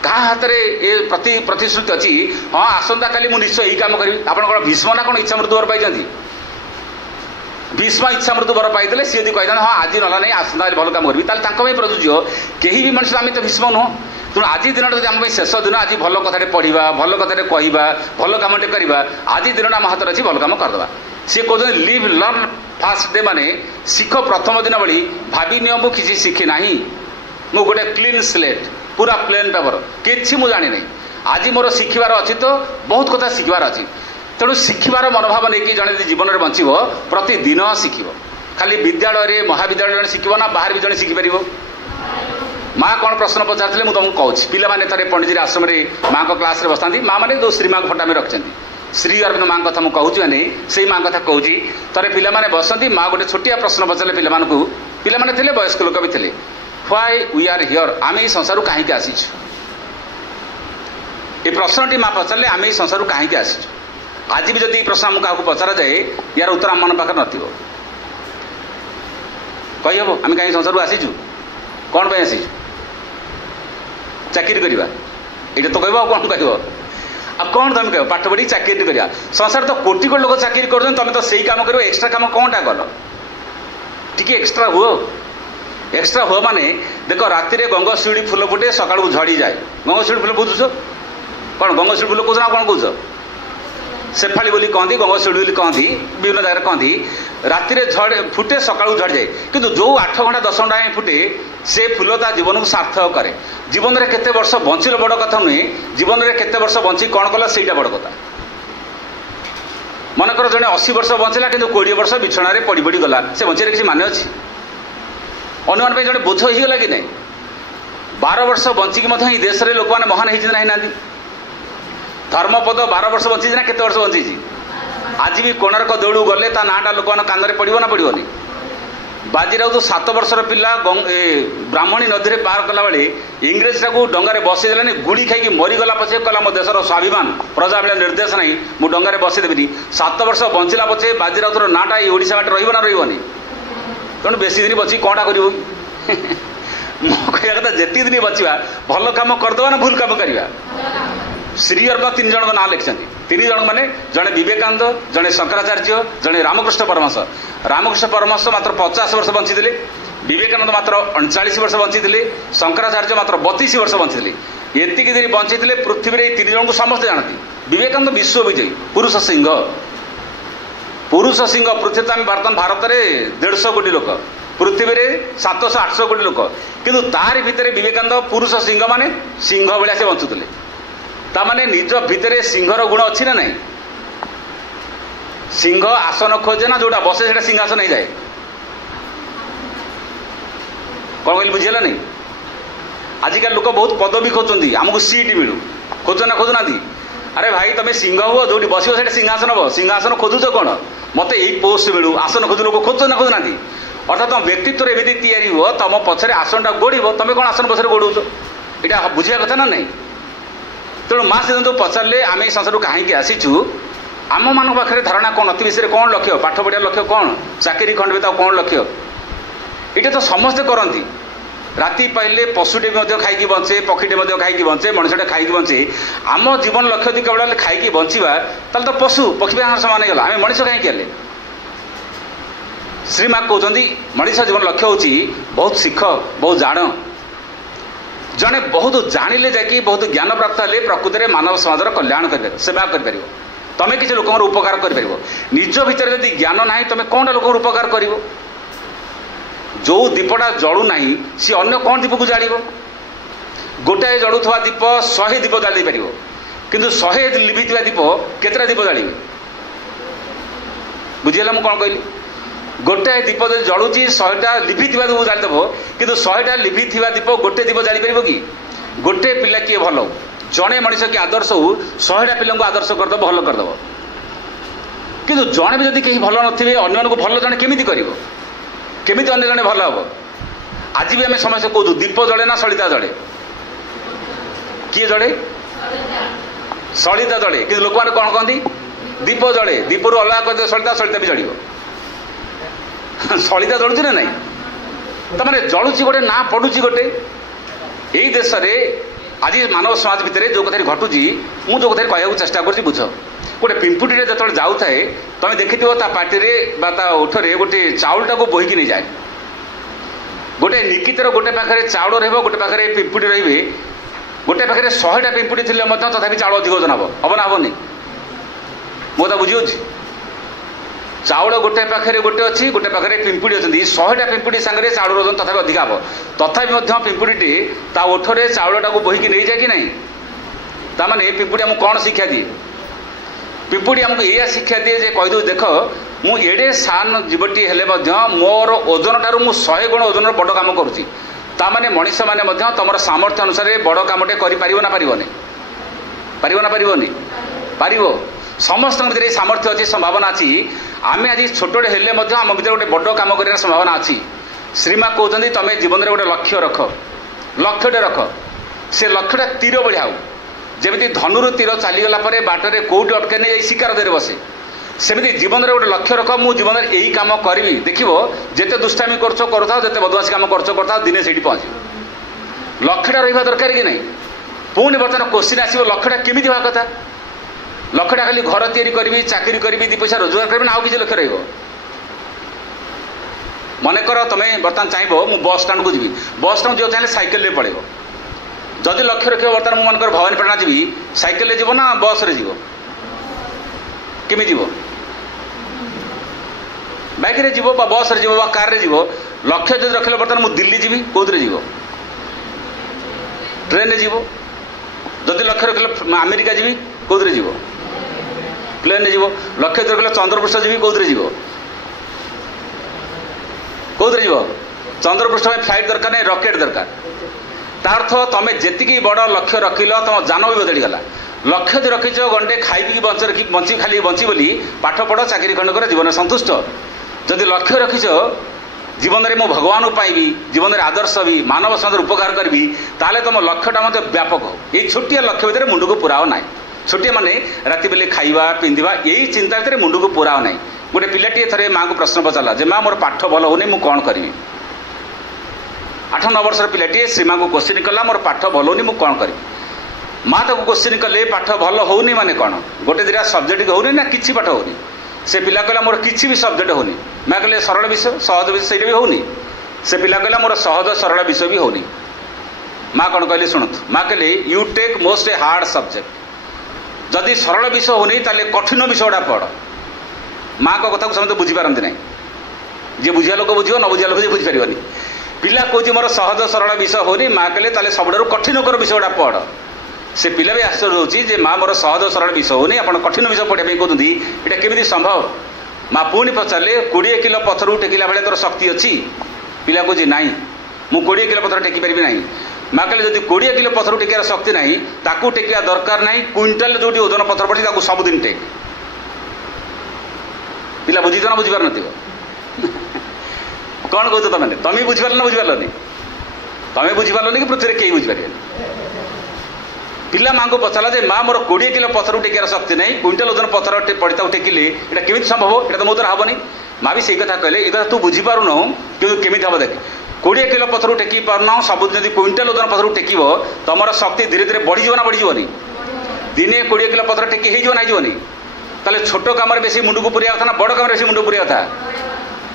क्या हाथ में ये प्रतिश्रुति अच्छी हाँ आसंता काली मुझे निश्चय यही कम करी आप भीष्म ना कौन इच्छा मृत्यु वर पाई भीष्म इच्छा मृत्यु वर पाई सी यदि कही हाँ आज ना नहीं आसंता भल कम करी प्रযোज्य कहीं भी मनुष्य आम तो भीष्म नुह तेणु आज दिन आम शेष दिन आज भल कथा पढ़ा भल कथा कहवा भल कमटे करवा आज दिन आम हाथ अच्छी भल कम करदे सी कहते लिव लर्न फास्ट डे माने शिख प्रथम दिन बड़ी भावी नियम किसी शिखी ना मु गोटे क्लीन स्लेट पूरा प्लेन पेपर कि मुझे जानी आज मोर शिखबार अच्छी तो बहुत कथा शिखबार अच्छी तेणु शिखबार मनोभाव नहीं जड़े जीवन में बंचब प्रतिदिन शिखब खाली विद्यालय महाविद्यालय जड़े शिखब ना बाहर भी जड़े शिखिपर माँ कौन प्रश्न पचार मुझे तुमको कहूँ पिलाने थे पंडित आश्रम में माँ को क्लास में बसता माँ मैंने जो श्री माँ को फटा में रखिंट श्री अरविंद माँ कथा मुझे कहूँ मैंने से माँ कथा कहूँ थे पिलाने बसती माँ गोटे छोटिया प्रश्न पचारे पिलाने थे वयस्क लोक भी थे व्हाई वी आर हियर आम ये संसार कहीं आसीचु ये प्रश्नटी माँ पचारे आम ये संसार कहीं आसीचु आज भी जब प्रश्न आमको क्या पचरा जाए यार उत्तर आम मन पाखे नथिबो कही हम आम कहीं संसार आसीचु कौन पे आसीचु चाकरी करवा ये तो कह कौन कह अब कौन तुम कह पाठ पढ़ी चाकरी करवा संसार तो कोटी कोटी लोग चाकरी कर तुम तो सही काम कर एक्सट्रा काम कौनटा कल टी एक्सट्रा हुआ माने देख राति गंगशिड़ी फुल फुटे सका झड़ी जाए गंगशिड़ी फुल बुझुछ कौन गंगशिड़ी फुल कौन कौन कौच शेफाड़ी बोली कहती गंगशिड़ी बोली कहती विभिन्न जगह कहती राति झड़ फुटे सकाळू झड़ जाए किंतु जो 8 घंटा 10 घंटा फुटे से फुल ता जीवन को सार्थक करे जीवन में केते वर्ष बंचिल बड़ कथा नुहे जीवन में केते वर्ष बंची कौन कला सेटा बड़ कथा मनकर जड़े 80 वर्ष बंचला कि 20 वर्ष बिछणारे पड़ पड़ गला से बंचार किसी मान अच्छी अन्य जड़े बोझ हो गला कि नहीं 12 वर्ष बंचिकी देश में लोक मैंने महान होती ना धर्मपद 12 वर्ष बंची ना केते वर्ष बंची आज भी कोणार्क देउलू गले ता नाटा लोक कान में पड़ो ना पड़ोनी बाजीराउत 7 वर्षर पिला ब्राह्मणी नदी में पार कला बेले इंग्रेज टाक डंगार बसईदेलानी गुड़ी खाई मरीगला पछे कहला मो देशर स्वाभिमान प्रजा बेले निर्देश ना मु डंगार बसईदेवी 7 वर्ष बंचला पछे बाजीराउतर नाटा ओडिशा बाटे रही ना रही तेणु बेसी दिन बची कौटा कर कहवा कथा जी दिन बचा भल कम करदे ना भूल कम करवा श्री अरब 3 जन ना लिखिं 3 जन मैंने जड़े विवेकानंद जड़े शंकराचार्य जड़े रामकृष्ण परमहंस रामकृष्ण परमहंस मात्र 50 वर्ष बंची विवेकानंद मात्र 39 वर्ष बंची शंकराचार्य मात्र 32 वर्ष बंची एतिक दिन बंची पृथ्वी में 3 जन को समस्ते जानती विवेकानंद विश्व विजयी पुरुष सिंह पृथ्वी आम बर्तमान भारत में 150 कोटी लोक पृथ्वी में 700-800 कोटी लोक किंतु तार भितर विवेकानंद पुरुष सिंह माने सिंह भाया से बंचुले ताने निज भितर सिंहर गुण अच्छी ना नहीं सिंह आसन खोजे ना जोटा बसे से सिंहासन नहीं जाए कौन कहली बुझीगला नहीं आजिकल लोक बहुत पदवी खोजती आमको सीट मिलू खोजना खोजना अरे भाई तुम सिंह हुआ जो बस से सिंहासन हम सिंहासन खोजुच कौन मत यही पोस्ट मिलू आसन खोजु लोक खोजना खोजना अर्थात तुम व्यक्तित्व एमती या हुआ तुम पछरे आसनटा गोड़ तुम कौन आसन पछरे गोड़ौच यहाँ बुझा कथा ना नहीं तेणु माँ से जो पचारे आम संसार कहीं आसीचु आम मान पाखे धारणा कौन अति विषय कौन लक्ष्य पाठ पढ़िया लक्ष्य कौन चाकरी खंड भी कौन लक्ष्य ये तो समस्ते करती राति पाइले पशुटे खाई बंचे पक्षीटे खाई बंचे मनुष्यटे खाई बंचे आम जीवन लक्ष्य यदि केवल खाई बंचा तो पशु पक्षी सामान गला आम मनीष कहीं हेले श्री माँ कहते मनीष जीवन लक्ष्य हूँ बहुत शिख बहुत जाण जड़े बहुत जानिले जाकि बहुत ज्ञान प्राप्त हेले प्रकृति में मानव समाजर कल्याण कर सेवा कर तमें किसी लोक उपकार कर निज भितर यदि ज्ञान ना तुम कौन लोक उपकार कर जो दीपटा जलू ना सी अन्य कौन दीप को जाड़ गोटाए जलुवा दीप 100 दीप जाड़ी पार किंतु 100 लिभि दीप केतटा दीप जाड़े बुझीगला मुझे कौन कहली गोटाए दीप जो जलुची 100टा लिभि दीप जाड़देव कि 100टा लिभि दीप गोटे दीप जाड़ी पार कि गोटे पिला किए भल जड़े मनीष की आदर्श हो 100टा पिला आदर्श करदे भल करदेव कि जड़े भी जब कहीं भल नथिबे अन्य को भल जड़े केमी कर केमिति अन्य जड़े भल हम आज भी आम समस्या कहूँ दीप जड़े ना सलिता जड़े किए जड़े सलिता जड़े कि लोक मैंने कौन कहती दीप जड़े दीप रू अलग कर सलिता सलिता भी जड़ सलिता जलुची ना नहीं तमें जलुची गोटे ना पड़ुची गोटे यही देश में आज मानव समाज भितर जो कथा घटुची मुझे कथा कहूँ चेष्टा कर बुझ गोटे पिंपुटी जो जाऊए तुम देखी पार्टी ओठरे गोटे चाउलटा को बोहिकी नहीं जाए गोटे निकितर गोटे पाखे चाउल रोटे पाखे पिंपुटी रे गोटे पाखे 100टा पिंपुटी थे तथापि चाउल अधिक ओजन हम ना हेनी मुझे बुझी चाउल गोटे पाखे गोटे अच्छी गोटे पाखे पिंपुड़ी अच्छी 100टा पिंपुड़ी सांगे चाउल ओजन तथापि अधिक हम तथापि पिंपुड़ी ता ओठरे चाउलटा को बोहिकी नहीं जाए कि नहीं ताने पिंपुड़ी आमको कौन शिक्षा दिए पिंपुड़ी आमको यह शिक्षा दिए जे कहीदे देख मु एडे सान जीवटी हेले मोर ओजन ठारू मु 100 गुण ओजन बड़ काम करुच्ची ताने मनीष मैंने तुम सामर्थ्य अनुसार बड़ कामटे कर ना पारनी पार समस्त भर सामर्थ्य अच्छी संभावना अच्छी आम आज छोटे हेले आम भर गोटे बड़ कम कर संभावना अच्छी श्रीमा कहते तुम जीवन में गोटे लक्ष्य लक्ष्यटे रख से लक्ष्यटा तीर भाया हो जमी धनुर तीर चलीगला बाटर कौटी अटके नहीं शिकार देर बसे सेमती जीवन में गोटे लक्ष्य रख मु जीवन में यही कम करी देखो जिते दुष्टामी करुता जिते बदमाशी कम कर दिने से पहुँच लक्ष्यटा रहा दरकार कि नहीं पुणी बर्तमान क्वेश्चन आसो लक्ष्यटा केमी हाँ कथा लक्ष्यटा खाली घर तैयारी चाकरी करी 2 पैसा रोजगार करी ना किसी लक्ष्य रही मनकर तुम बर्तमान चाहब मु बस स्टाण्ड को जी बस स्टाण्ड जो चाहिए सैकेल पड़े जदि लक्ष्य रख बर्तमान मुझे मनकर भवानीपाटना जी सैकेल जीव ना बस रे जीव केमी जीव बाइक रे जीव बस रे जीव कार रे जीव लक्ष्य जब रखिले बर्तमान मुझे दिल्ली जीवी कौन जीव ट्रेन रे जीव जदि लक्ष्य रखिले अमेरिका जीवी कौन जीव प्लेन रे जीव लक्ष्य जब रखिले चंद्रपृष्ठ जीवी कौन जीव कौन जीव चंद्रपृष्ठ में फ्लाइट दरकार नहीं रॉकेट दरकार तार्थ तुम जी बड़ लक्ष्य रखिल तुम जान भी बदलीगला लक्ष्य जो रखीच गंडे खाई बंची खाली बंची बोली पाठ पढ़ चाकरी खंड कर जीवन संतुष्ट जदि लक्ष्य रखीच जीवन में मु भगवान को पाइबी जीवन में आदर्श भी मानव समाज उपकार करी ताले तुम लक्ष्यटा मत व्यापक हो ये छोटिया लक्ष्य भितर मुंड को पुराओ ना छोटिया माने राति बेले खाइबा पिंधिबा यही चिंता भितर मुंड को पुराओ ना गोटे पिलाटी थे माँ को प्रश्न पचारा जे माँ मोर पाठ भल होनी मु कौन करी 8-9 वर्षर पिलाटी श्रीमा को क्वेश्चन कला मोर पाठ भल होनी मु कौन करी माँ ताको क्वेश्चन कले पाठ भल होनी माने कौन गोटे दिटा सब्जेक्ट होनी ना किसी पाठ होनी से पिला कहला मोर किसी भी सब्जेक्ट होनी मैं कहले सरल विषय सहज विषय से भी होनी से पिला कहला मोर सहज सरल विषय भी होनी माँ कौन कहली शुणु माँ कहले you take most a hard subject जदि सरल विषय होनी ताले कठिन विषय गुड़ा पढ़ माँ को कथा को समझते बुझीपारती ना जी बुझिया लोक बुझ न बुझिया लोक बुझीपार पिला कौच मोर सहज सरल विषय होनी माँ कहले ताले सबुठारु कठिनकर विषय गुड़ा पढ़ से पिला भी आश्चर्य होची जे माँ मोर सहज सरल विषय होनी आप कठिन विषय पढ़ा कहते यहाँ केमी संभव माँ पुणी पचारे 20 किलो पथर टेकिला भाई तोर शक्ति अच्छी पिला कौच ना मु 20 किलो पथर टेकी पारि ना माँ कहले जब 20 किलो पथर टेकियार शक्ति ना ताकू टेकिया दरकार ना क्विंटाल जो ओजन पथर पड़ी सबुदिन टेक पिला बुझी ना बुझीपार न कौन कौच तुम बुझीपार ना बुझीपारनी तुम बुझीपारनी कि पृथ्वी कहीं बुझीपारे पिला माँ को पचारा जे माँ मोर 20 किलो पथर टेकियार शक्ति ना क्विंटाल ओजन पथर पड़ता टेकिले यहाँ केमी संभव यहाँ तो मो द्वारा हेनी माँ भी सही कथा कहले ये तू बुझीपारुन कि केमी हम देख 20 किलो पथर टेकी पारना सब जब क्विंटाल ओजन पथर टेकिब तुम शक्ति धीरे धीरे बढ़ीज ना बढ़ीजनी दिने 20 किलो पथर टेकी होनी ताले छोट कम बेसी मुंड को पुरिया कथा ना बड़ कम बेसी मुंड पुरिया कथा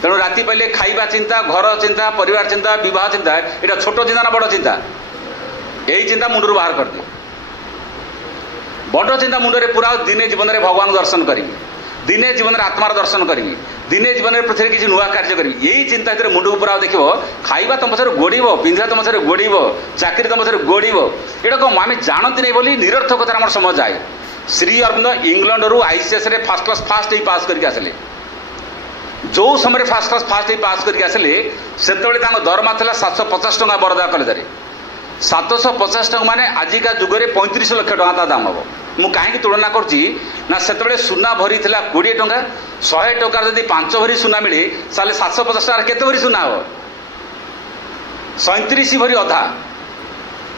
तेणु राति पाइले खाइबा चिंता घर चिंता परिवार चिंता विवाह चिंता यहाँ छोट चिंता ना बड़ चिंता यही चिंता मुंडू बाहर कर दे बड़ चिंता मुंडे पूरा दिने जीवन में भगवान दर्शन करी दिने जीवन में आत्मार दर्शन करी दिने जीवन में पृथ्वी किसी नुआ कार्य करी यही चिंता भर मुंड को पूरा देख खाइबा तुम पछे गोड़ब पिंधा तुम पछे गोड़ब चाकरी तुम पछे गोड़ब यहाँ कौन आम जानती नहीं बोली निरर्थकता आम समझ आए श्री अरविंद इंग्लैंड रू आईसीएस रे फर्स्ट क्लास फास्ट पास करके आसिले जो समय फास्ट क्लास फास्ट पास करके आसिले से दरमा था 750 टका बरदा कलेज 750 टका माने आजिका जुगरे 35 लाख टका दाम हम मु कहीं तुलना करना से सुना भरी 20 टका 100 टका जब 5 भरी सुना मिले साले 750 टका केते भरी सुना हो 37 भरी अधा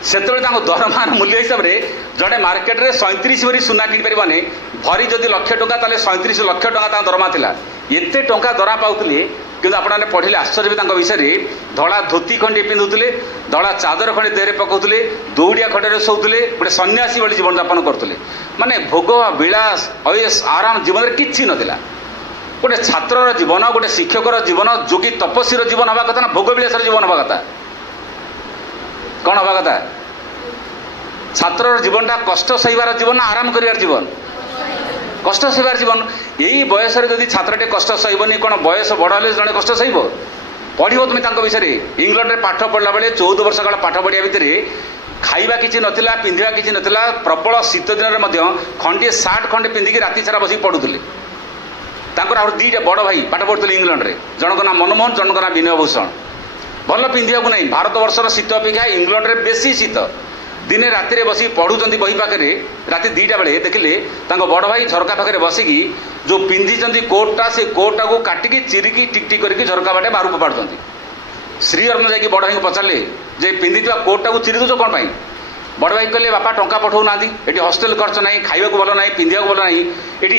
से दरमार मूल्य हिसाब से जड़े मार्केट रे 37 भरी सुना कि पारे भरी जदि 1,00,000 टका 37 लाख टका दरमा था एत टंका दरा पाते कि आपने पढ़े आश्चर्य भी विषय में धड़ा धोती खंडे पिंधुले धड़ा चादर खंडे देहरे पकाउले दौड़िया खंडे शोले गोटे सन्यासी भाई जीवन यापन करते माने भोग विलास अयस आराम जीवन में किसी नाला गोटे छात्र जीवन गोटे शिक्षकर जीवन जोगी तपस्वी जीवन हवा कथा ना भोग विलास जीवन हवा कथा कौन हवा कथा छात्र जीवनटा कष्ट सहीबार जीवन ना आराम कर जीवन कष्ट सहीबार जीवन यही बयस जदि छात्रटे कष्ट सहबनी कौन बयस बड़ हेल्ले जड़े कष्ट सह पढ़ तुम विषय इंग्लैंड में पाठ पढ़ला बेले 14 वर्ष काल पाठ पढ़िया भितर खाइबा किसी नथिला पिंधिबा किसी नथिला प्रबल शीत दिन में खंडे सार्ट खंडे पिंधिकी राति सारा बस पढ़ुले आ 2टा बड़ भाई पाठ पढ़ुले इंग्लैंड में जनक ना मनमोहन जनक ना विनय भूषण भल पिंधिया नहीं भारत वर्षर शीत अपेक्षा इंग्लैंड में बेसी शीत दिने राति बस पढ़ुंट बही पाखे राति 2टा बेले देखिले बड़ भाई झरका पाखे बसिकी जो पिंधि कोटा से कोटा को काटिकी चिरिकी टिकटिक करके झरका बाटे बाहर फोपाड़ुंट श्री अरविंद जाकि बड़ भाई पचारे जे पिंधि कोटा को चिरी दौ कौन बड़ भाई कहले बापा टंका पठाऊ ना ये हस्टेल खर्च ना खाइबा भल ना पिंधा भल ना ये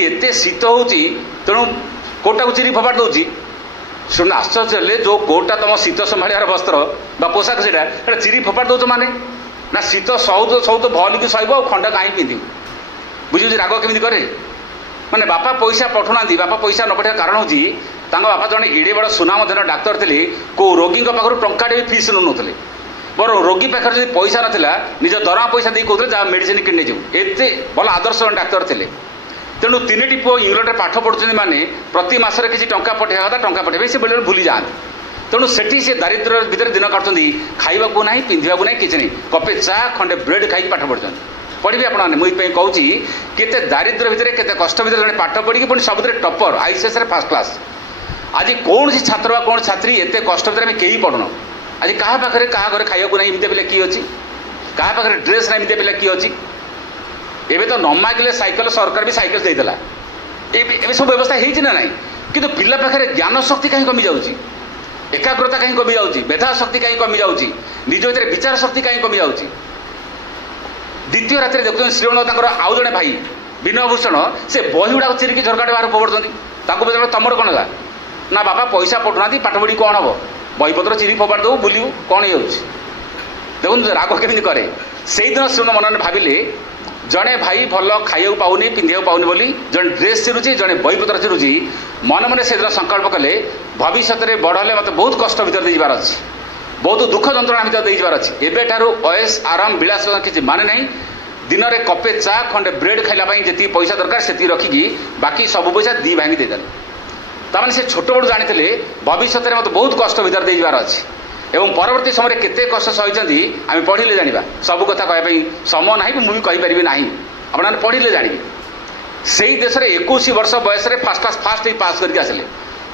एत शीत हो तेणु कोटा को चिरी फोपाड़ दूसरी शुण आश्चर्य जो कोटा तुम शीत संभार वस्त्र पोशाक से चिरी फोपाड़ दौ माने ना शीत सहु तो भल कि सहब खंडा कहीं पिंधु बुझे राग केमी करे माने बापा पैसा पठाऊना बापा पैसा न पठाइबा कारण हूँ बापा जड़े एड़े बड़ सुनाम धन डाक्तर थे कौ रोगी पाखर टंकाटे भी फीस नौ नुले बर रोगी पाखे जब पैसा नाला निज दरमा पैसा दे कहते जहाँ मेडिसिन किणे जाऊ एते भल आदर्श डाक्तर थे तेणु 3टी पुओ इंग्लैंड में पाठ पढ़ुं माने प्रति मासरे किसी टंका पठेगा कथा टंका पठेबे से बेले भूली जाते तेणु सेठी से दारिद्र्य भितर दिन काटुंट खाइबा ना पिंधा ना किसी नहीं कपे चा खंडे ब्रेड खाई पाठ पढ़ुं पढ़ी आपने मुझे कहूँ केते दारिद्र्य भितर केते कष्ट भितर जड़े पाठ पढ़ी पुणी सब टपर आईसीएस फास्ट क्लास आज कौन सी छात्र कौन छात्री एत कष्ट भितर आम कहीं पढ़ुन आज क्या पाखे क्या घर खाइबा ना एमती पिला किए अच्छी क्या पाखे ड्रेस ना एमती पिला किए अच्छी एवं तो न मागिले साइकेल सरकार भी साइकेल देदेला सब व्यवस्था होना ना कि पिला पाखे ज्ञान शक्ति कहीं कमी जाऊँगी एकाग्रता कहीं कमी जाऊँगी मेधा शक्ति कहीं कमी जाऊँगी निज भर विचार शक्ति कहीं कमी जाऊँगी द्वितीय राति देखुं श्रीमंत आउ जड़े भाई विनय भूषण से बही गुड़ा चिरिकी झरकाटे बाहर फोपाड़ी पचार तुम कौन है ना बापा पैसा पठुना पाठ पढ़ी कौन हम बहीपत्र चिरी फोपाड़ देव बुलू कौन हो देखो राग केमी कै से दिन श्रीमंत मन भाविले जड़े भाई भल खाइबा पाऊनी पिंधा पाऊनी बोली जड़े ड्रेस चिरुची जड़े बहीपत्र चिरुची मन मन से दिन संकल्प कले भविष्य में बड़ हेल्ले मत बहुत कष्ट भर देवार अच्छी बहुत दुख जंत्रणा भितर देवार अच्छी एबेठारू अयस आराम विलास किसी माने नहीं दिन में कपे चा खंडे ब्रेड खाइला जी पैसा दरकार से रखिकी बाकी सब पैसा दी भांगी देदेले तमाने से छोट बड़ जानी भविष्य में मत बहुत कष्ट भर देवार अच्छी एवं परवर्ती समय केते कष्ट सही आम पढ़िले जाना सब कथा कहवाई समय ना मुझे कहीपरि ना आपने पढ़िले जाने से ही देश में 21 वर्ष बयस फास्ट क्लास फास्ट पास करके आसिले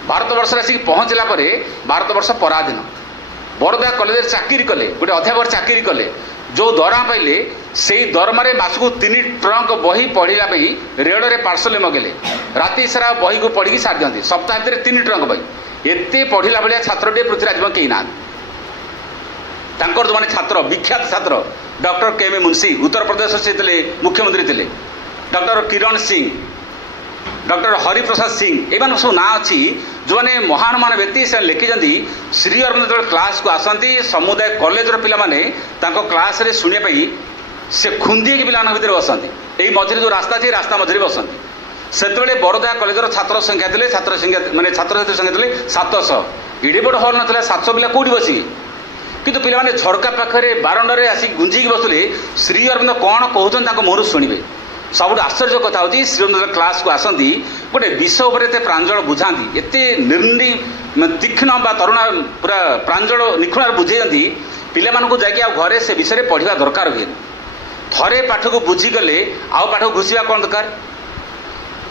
भारत वर्ष आसिक पहुँचला भारत वर्ष पराधीन बड़ोदा कलेज चाकरी कले गोटे अध्यापक चाकरी कले जो दरमा पाइले से दरमारे मासक 3 ट्रंक बही पढ़ा रेल में पार्सल मगेले राति सारा बही को पढ़ी सारी दिखती सप्ताह भितर 3 ट्रंक बही एत पढ़ला भाया छात्रटे पृथ्वीराज कहीं ना जो मैंने छात्र विख्यात छात्र डॉक्टर के एम मुंशी उत्तर प्रदेश से मुख्यमंत्री थे डॉक्टर किरण सिंह डॉक्टर हरिप्रसाद सिंह एम सब ना अच्छी जो मैंने महान मान व्यक्ति से लिखिं श्री अरविंद जो क्लास को आसती समुदाय कॉलेज पाने क्लास रे शुणापी से खुंदी पिला भितर बसती यही मझे जो रास्ता अच्छी रास्ता मझे बसती से बड़ोदा कॉलेज छात्र संख्या थे छात्र संख्या मानने छात्र छात्री संख्या थे 700 इडे बड़ हल ना 700 पिला कौटी बसिकी किंतु पिला माने झरका पाखे बारंडारे आसिक गुंजिकी बसुले श्री अरविंद कौन कहते मुहर शुणे सब आश्चर्य कथा होती श्रीअरविंद क्लास को आसती गोटे विषय उपर एत प्रांजल बुझाती एत तीक्ष्ण बा तरुणा पूरा प्रांजल निखुण बुझे पिला जाकि घरे से विषय पढ़ा दरकार हुए थरे पाठ को बुझीगले आउ पाठ को घुषा कौन दरकार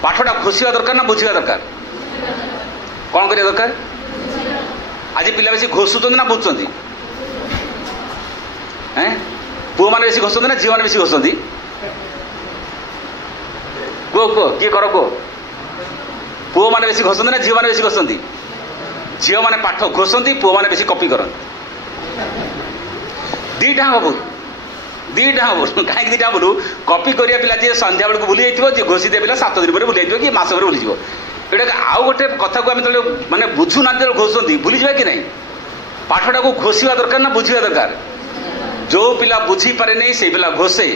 पाठटा घुषा दरकार ना बुझा दरकार कौन करिया दरकार आज पिला बेसी घोषुच ना बुझुंट पुओ मैंने बेसी घोषुंट ना झील मैंने बेसी घोषुंट कह किए कर कह पुओ मैंने बेसी घोषुंट ना झील मैंने बेसी घोषुंट झील मैंने पाठ घोषुंट पुओ मैंने बेसी कॉपी करते दीटा भूल दीटा भूल कहीं दीटा भूल कॉपी करिया पिला जी संध्या बेलू भूली जाइए जी घोषी दे पिला 7 दिन पर भूली जाइए कि मास भूली एटा आउ गोटे कथा को आम माने बुझुना घोषुंट भूली जाए कि नहीं पाठटा को घोषा दरकार ना बुझा दरकार जो पिला बुझी पारे नहीं से पिला घोषे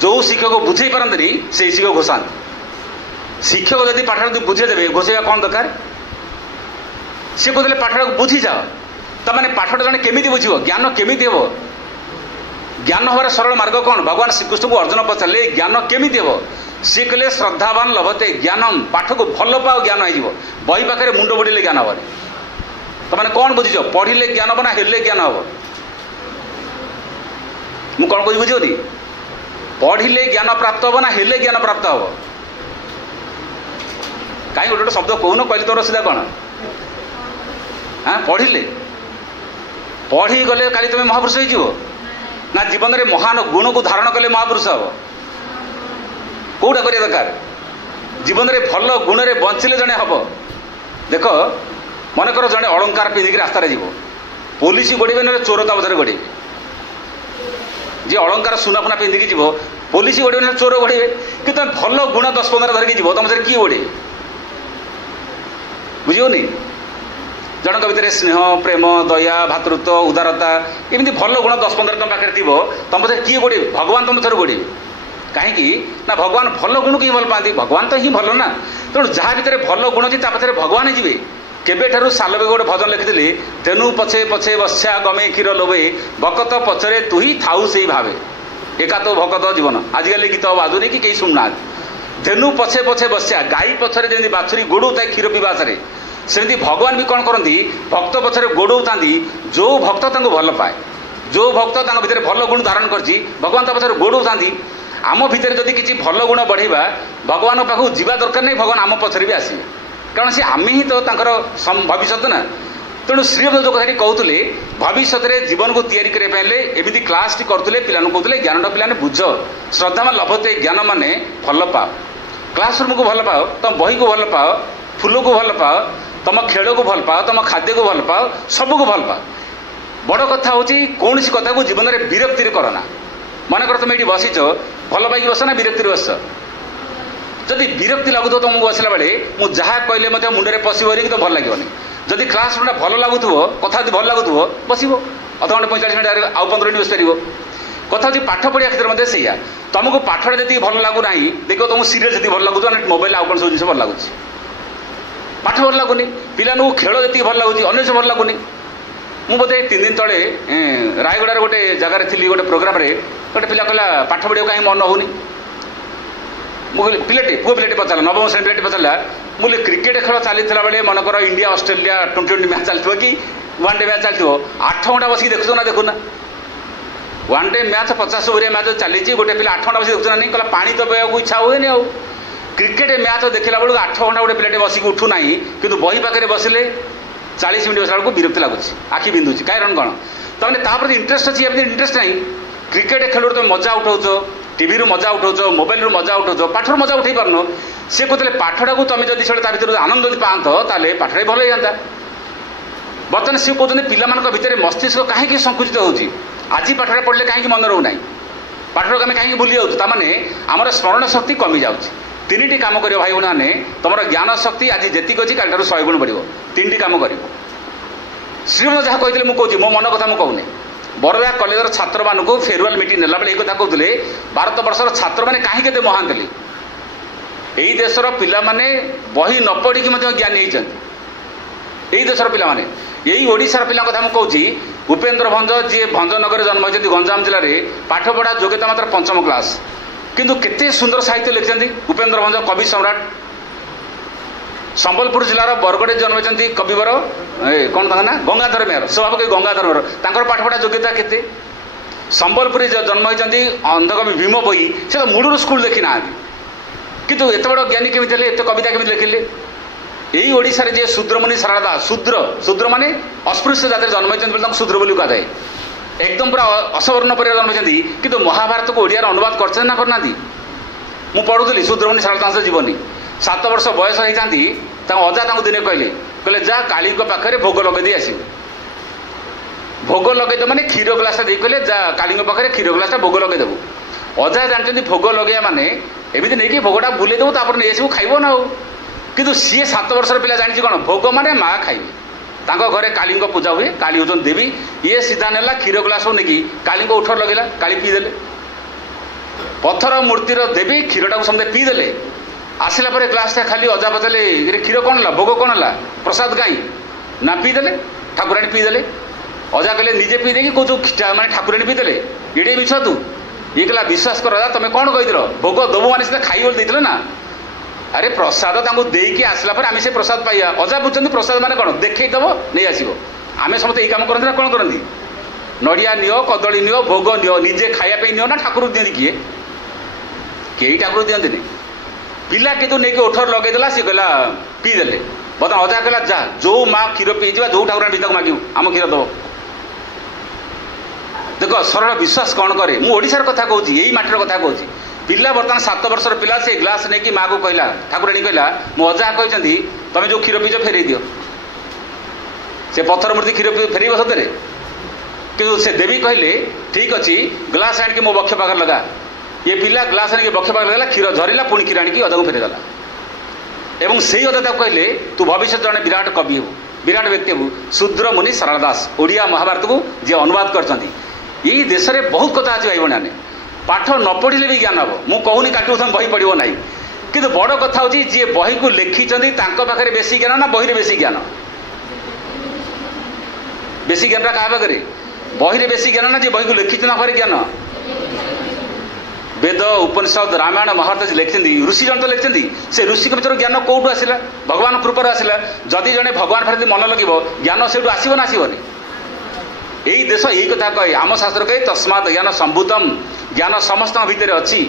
जो शिक्षक बुझे पारती से शिक्षक घोषाते शिक्षक जब पाठ बुझेदेवे घोषा कौन दरकार सी कहते पाठटा को बुझी जाओ तमाने पाठटा जन केमी बुझे ज्ञान केमी हे ज्ञान हमार सरल मार्ग कौन भगवान श्रीकृष्ण को अर्जुन पचारे ज्ञान केमी हे सी कहले श्रद्धावान लभते ज्ञानम पाठ को भल पाओ ज्ञान हो बही पाखे मुंड बढ़े ज्ञान हे तमाने कौन बुझीज पढ़िले ज्ञान हम ना हेल्ले ज्ञान हम मु कौन कह बुझी पढ़िले ज्ञान प्राप्त हम ना हेल्ले ज्ञान प्राप्त हम कहीं गोटे शब्द कौन कहली तोर सीधा कौन हाँ पढ़िले पढ़ी गले काली तुम महापुरुष हो ना जीवन में महान गुण को धारण कले महापुरुष हम कौटा करिया दरकार जीवन में भल गुण में बंचिले जड़े हम देख मनकर जड़े अलंकार पिंधिक रास्तार जीव पुलिस गोड़े ना चोर ता बधे गोड़े जी अलंकार सुना फुना पिंधिकी जीव पुलिस गोड़े ना चोर गोड़े कि तुम भल गुण 10-15 धरिकी जीव तुम किए गोड़े बुझे जनक भितर स्नेह प्रेम दया भातृत्व उदारता एमती भल गुण 10-15 तुम पाखे थी तुम पचार किए गोड़े भगवान तुम थर गोड़े कहीं ना भगवान भल गुण को भल पाती भगवान तो ही भल ना तेणु जहाँ भितर भल गुण अच्छी पछे भगवान जी केबेठारू सालवे गोटे भजन लिखिथिले धेनु पछे पछे बस्या गमे क्षीर लोभे भकत पछरे तुही थाऊ सेई भावे एका तो भकत जीवन आजिकल गीत बाजुनी कि केही शुणुना धेनु पछे पछे बस्या गाई पछरे जेमती बाछुरी गोड़ौ था क्षीर पिबासरे सेमती भगवान भी कौन करती भक्त पछरे गोड़ौ था जो भक्त तांको भल पाए जो भक्त तांको भितर भल गुण धारण करछि भगवान ता पछरे गोड़ौ था आम भितर जदि किछि भल गुण बढ़ेबा भगवान पाखु जीवा दरकार नहीं भगवान आम पछरे भी आसिबे कारण सी आम ही तो तांकर भविष्य ना तेणु श्रीअरविंद जो कथा कहते भविष्य में जीवन को तैयारी करने एमती क्लास टी करते पिला कहते ज्ञान पिलाने बुझ श्रद्धा में लभते ज्ञान माने भल पाओ क्लासरूम को भल पाओ तुम बही को भल पाओ फूल को भल पाओ तुम खेल को भल पाओ तुम खाद्य को भल पाओ सब को भल पाओ बड़ कथा हूँ कौन कथा को जीवन में विरक्ति करना मन कर तुम ये बसीच भल पाई बस ना विरक्ति बस जदि विरक्ति लगुव तुमको बसला बेले मुझे जहाँ कहले मुंडे पशि तो भल लगे जदि क्लास रूम भल लगुव कथा भल लगुव बस अधघंटे 45 मिनट आउ 15 मिनट बस पार कथा हूँ पाठ पढ़िया क्षेत्र में सैया तुमको पाठटा जी भल लगुना देख तुमको सीरियल जी भल लगुच मोबाइल आउ कौन सब जिन भल लगुच पाठ भल लगुनि पिला खेल जी भल लगुच अन्य सब भल लगुनि मु बोधे 3 दिन तले रायगड़ार गोटे जगार थी गोटे प्रोग्राम गोटे पिला कहला पाठ पढ़िया कहीं मन होनी मुझे पिलाटे पुआ पिलाटे पचारा नवम श्रेणी पिलाटे पचारा मुझे क्रिकेट खेल चलता बेले मनकर इंडिया ऑस्ट्रेलिया T20 मैच चलती कि वन डे मैच चलती 8 घंटा बस देखु ना देखुना one day match 50 over match चली गोटे पिला 8 घंटा बस देखुना नहीं कहला पानी तो पीवा इच्छा हुए आउ क्रिकेट मैच देखला बेलू 8 घंटा गोटे पिलाटे बसिक उठू ना कि बही पाखे बसिले 40 मिनट बसला बेलू विरक्ति लगुच आखि बिंदुची कारण कौन तमें इंटरेस्ट अच्छी इंटरेस्ट ना क्रिकेट खेल तुम मजा उठाऊच टीवी रु मजा उठाऊच मोबाइल रु मजा उठाऊच पाठ मजा उठे पारन सी कहते पाठटा को तुम जब भर आनंद पात ताले पाठटा भल होता बर्तमान सी कहते पिला भितर मस्तिष्क कहीं संकुचित होती आज पाठटा पढ़ले कहीं मन रोना पाठ आम कहीं भूली जाऊँ ताने आमर स्मरण शक्ति कमी जाऊँगी 3टी काम कर भाई भाई मैंने तुम ज्ञान शक्ति आज जी अच्छी काल 100 गुण बढ़ 3टी काम कर श्रीअरविंद जहाँ कहते मुझे मो मन कथा मुझे बरबा कलेजर छात्र मानक फेयरवेल मीटिंग नेला बेले कथा कहते भारत वर्षर छात्र मैंने कहीं केते महान थे यही देशर पिला माने बही न पढ़ी ज्ञानी होती यही देशर पिला माने यही ओडिशार पिला कथा मुझे उपेन्द्र भंज जी भंजनगर जन्म होती गंजाम जिले में पाठ पढ़ा योग्यता मात्र 5म क्लास किंतु केते सुंदर साहित्य लिखिं उपेन्द्र भंज कवि सम्राट संबलपुर जिलार बरगड़े जन्म होती कविवर कौन ना गंगाधर मेहर स्वभाव कवि गंगाधर मेहर तांकर पाठ पढ़ा योग्यता केते संबलपुर जन्म होती अंधकवि भीम बही से तो मूलर स्कूल देखी ना किंतु एत बड़ ज्ञानी केमी एत कविता केमी लिखिले यही ओडिशा जे शूद्रमुनि सारला दास शूद्र माने अस्पृश्य जाति जन्म होती शूद्र बोली कहुए एकदम पूरा असवर्ण पर जन्म होती किंतु महाभारत को ओडिया अनुवाद कर ना करना मु पढ़ुली शूद्रमुनि सारला दास जीवनी 7 वर्ष बयस होता अजा दिने कहले जा काली पाखे भोग लगे आस भोग लगे मैंने क्षीर ग्लास कहले जा काली पाखे क्षीर ग्लास भोग लगेदेबू अजा जानते भोग लगे मैंने एमती नहीं भोगटा बुले देव तापर नहीं आसू खाइब ना किंतु सी 7 वर्षर पिला जानी कौन भोग मैंने माँ खाइबे घरे काली पूजा हुए काली हूँ देवी ये सीधा नेला क्षीर ग्लास नहीं काली उठर लगेला काली पीदेले पत्थर मूर्तिर देवी क्षीरटा को समझे पीदेले आसला पर ग्लास खाली अजा पचारे क्षीर कौन है भोग कौन है प्रसाद कहीं ना पीदेले ठाकुराणी पीदेले अजा कहले निजे पीदे कौन मैंने ठाकुराणी पीदेले ये मिछ तू ये कहला विश्वास कर अजा तुम कौन कही भोग दबू मैंने सीधा खाई बोली ना अरे प्रसाद देकी आसला पर आम से प्रसाद पाइबा अजा बुझे प्रसाद माने कौन देखईदेव नहीं आसो आम समस्त यही कम करते कौन करती नड़िया नियो कदली नियो भोग नियो निजे खायापी नियो ना ठाकुर दिखती किए कई ठाकुर दिखती पिला कितु नहीं ओठर लगेदेला सी कहला पीदेले बता अजा कहला जा जो माँ क्षीर पीजा जो ठाकुर पीता मागू आम क्षीर दब देख सरल विश्वास कौन करे मुझार कथा कहूँ यही माटर कथा कहूँ पिला बर्तमान 7 वर्षर पिला से ग्लास नहीं कि माँ को कहला ठाकुराणी कहला मो अजा कहते तुम जो क्षीर पीज फेर दियो से पत्थर मूर्ति क्षीर फेर सतरे कि से देवी कहले ठीक अच्छी ग्लास आणिक मो बक्ष पाखे लगा ये पिला ग्लास आणिक बक्ष पाखे लगा क्षीर झरला पुणी क्षीर आणिक अजा को फेरीदेला एवं से अजा कहले तू भविष्य जड़े विराट कवि हो विराट व्यक्ति हो शूद्र मुनि सारला दास ओडिया महाभारत को जी अनुवाद करछंती यही देश में बहुत कथा अच्छी भाई भाई पाठ न पढ़ले भी ज्ञान हम मु कहूनी काटू तुम बही पढ़ो ना कि बड़ कथा हूँ जी बही को लिखिं पाखे बेसी ज्ञान ना बही बेसी ज्ञान बेसी ज्ञान क्या पाखे बही बेसी ज्ञान ना जे बही को लिखी ना ज्ञान वेद उपनिषद रामायण महाभारत लिखिं ऋषि जन तो लिखिं से ऋषि के भर ज्ञान कौटू आसला भगवान कृपार आसला जदि जड़े भगवान फेर मन लगे ज्ञान से आसब ना आसबनी यही देश यही कथा कहे आम शास्त्र कहे तस्मात् ज्ञान संभूतम ज्ञान समस्त भितर अच्छी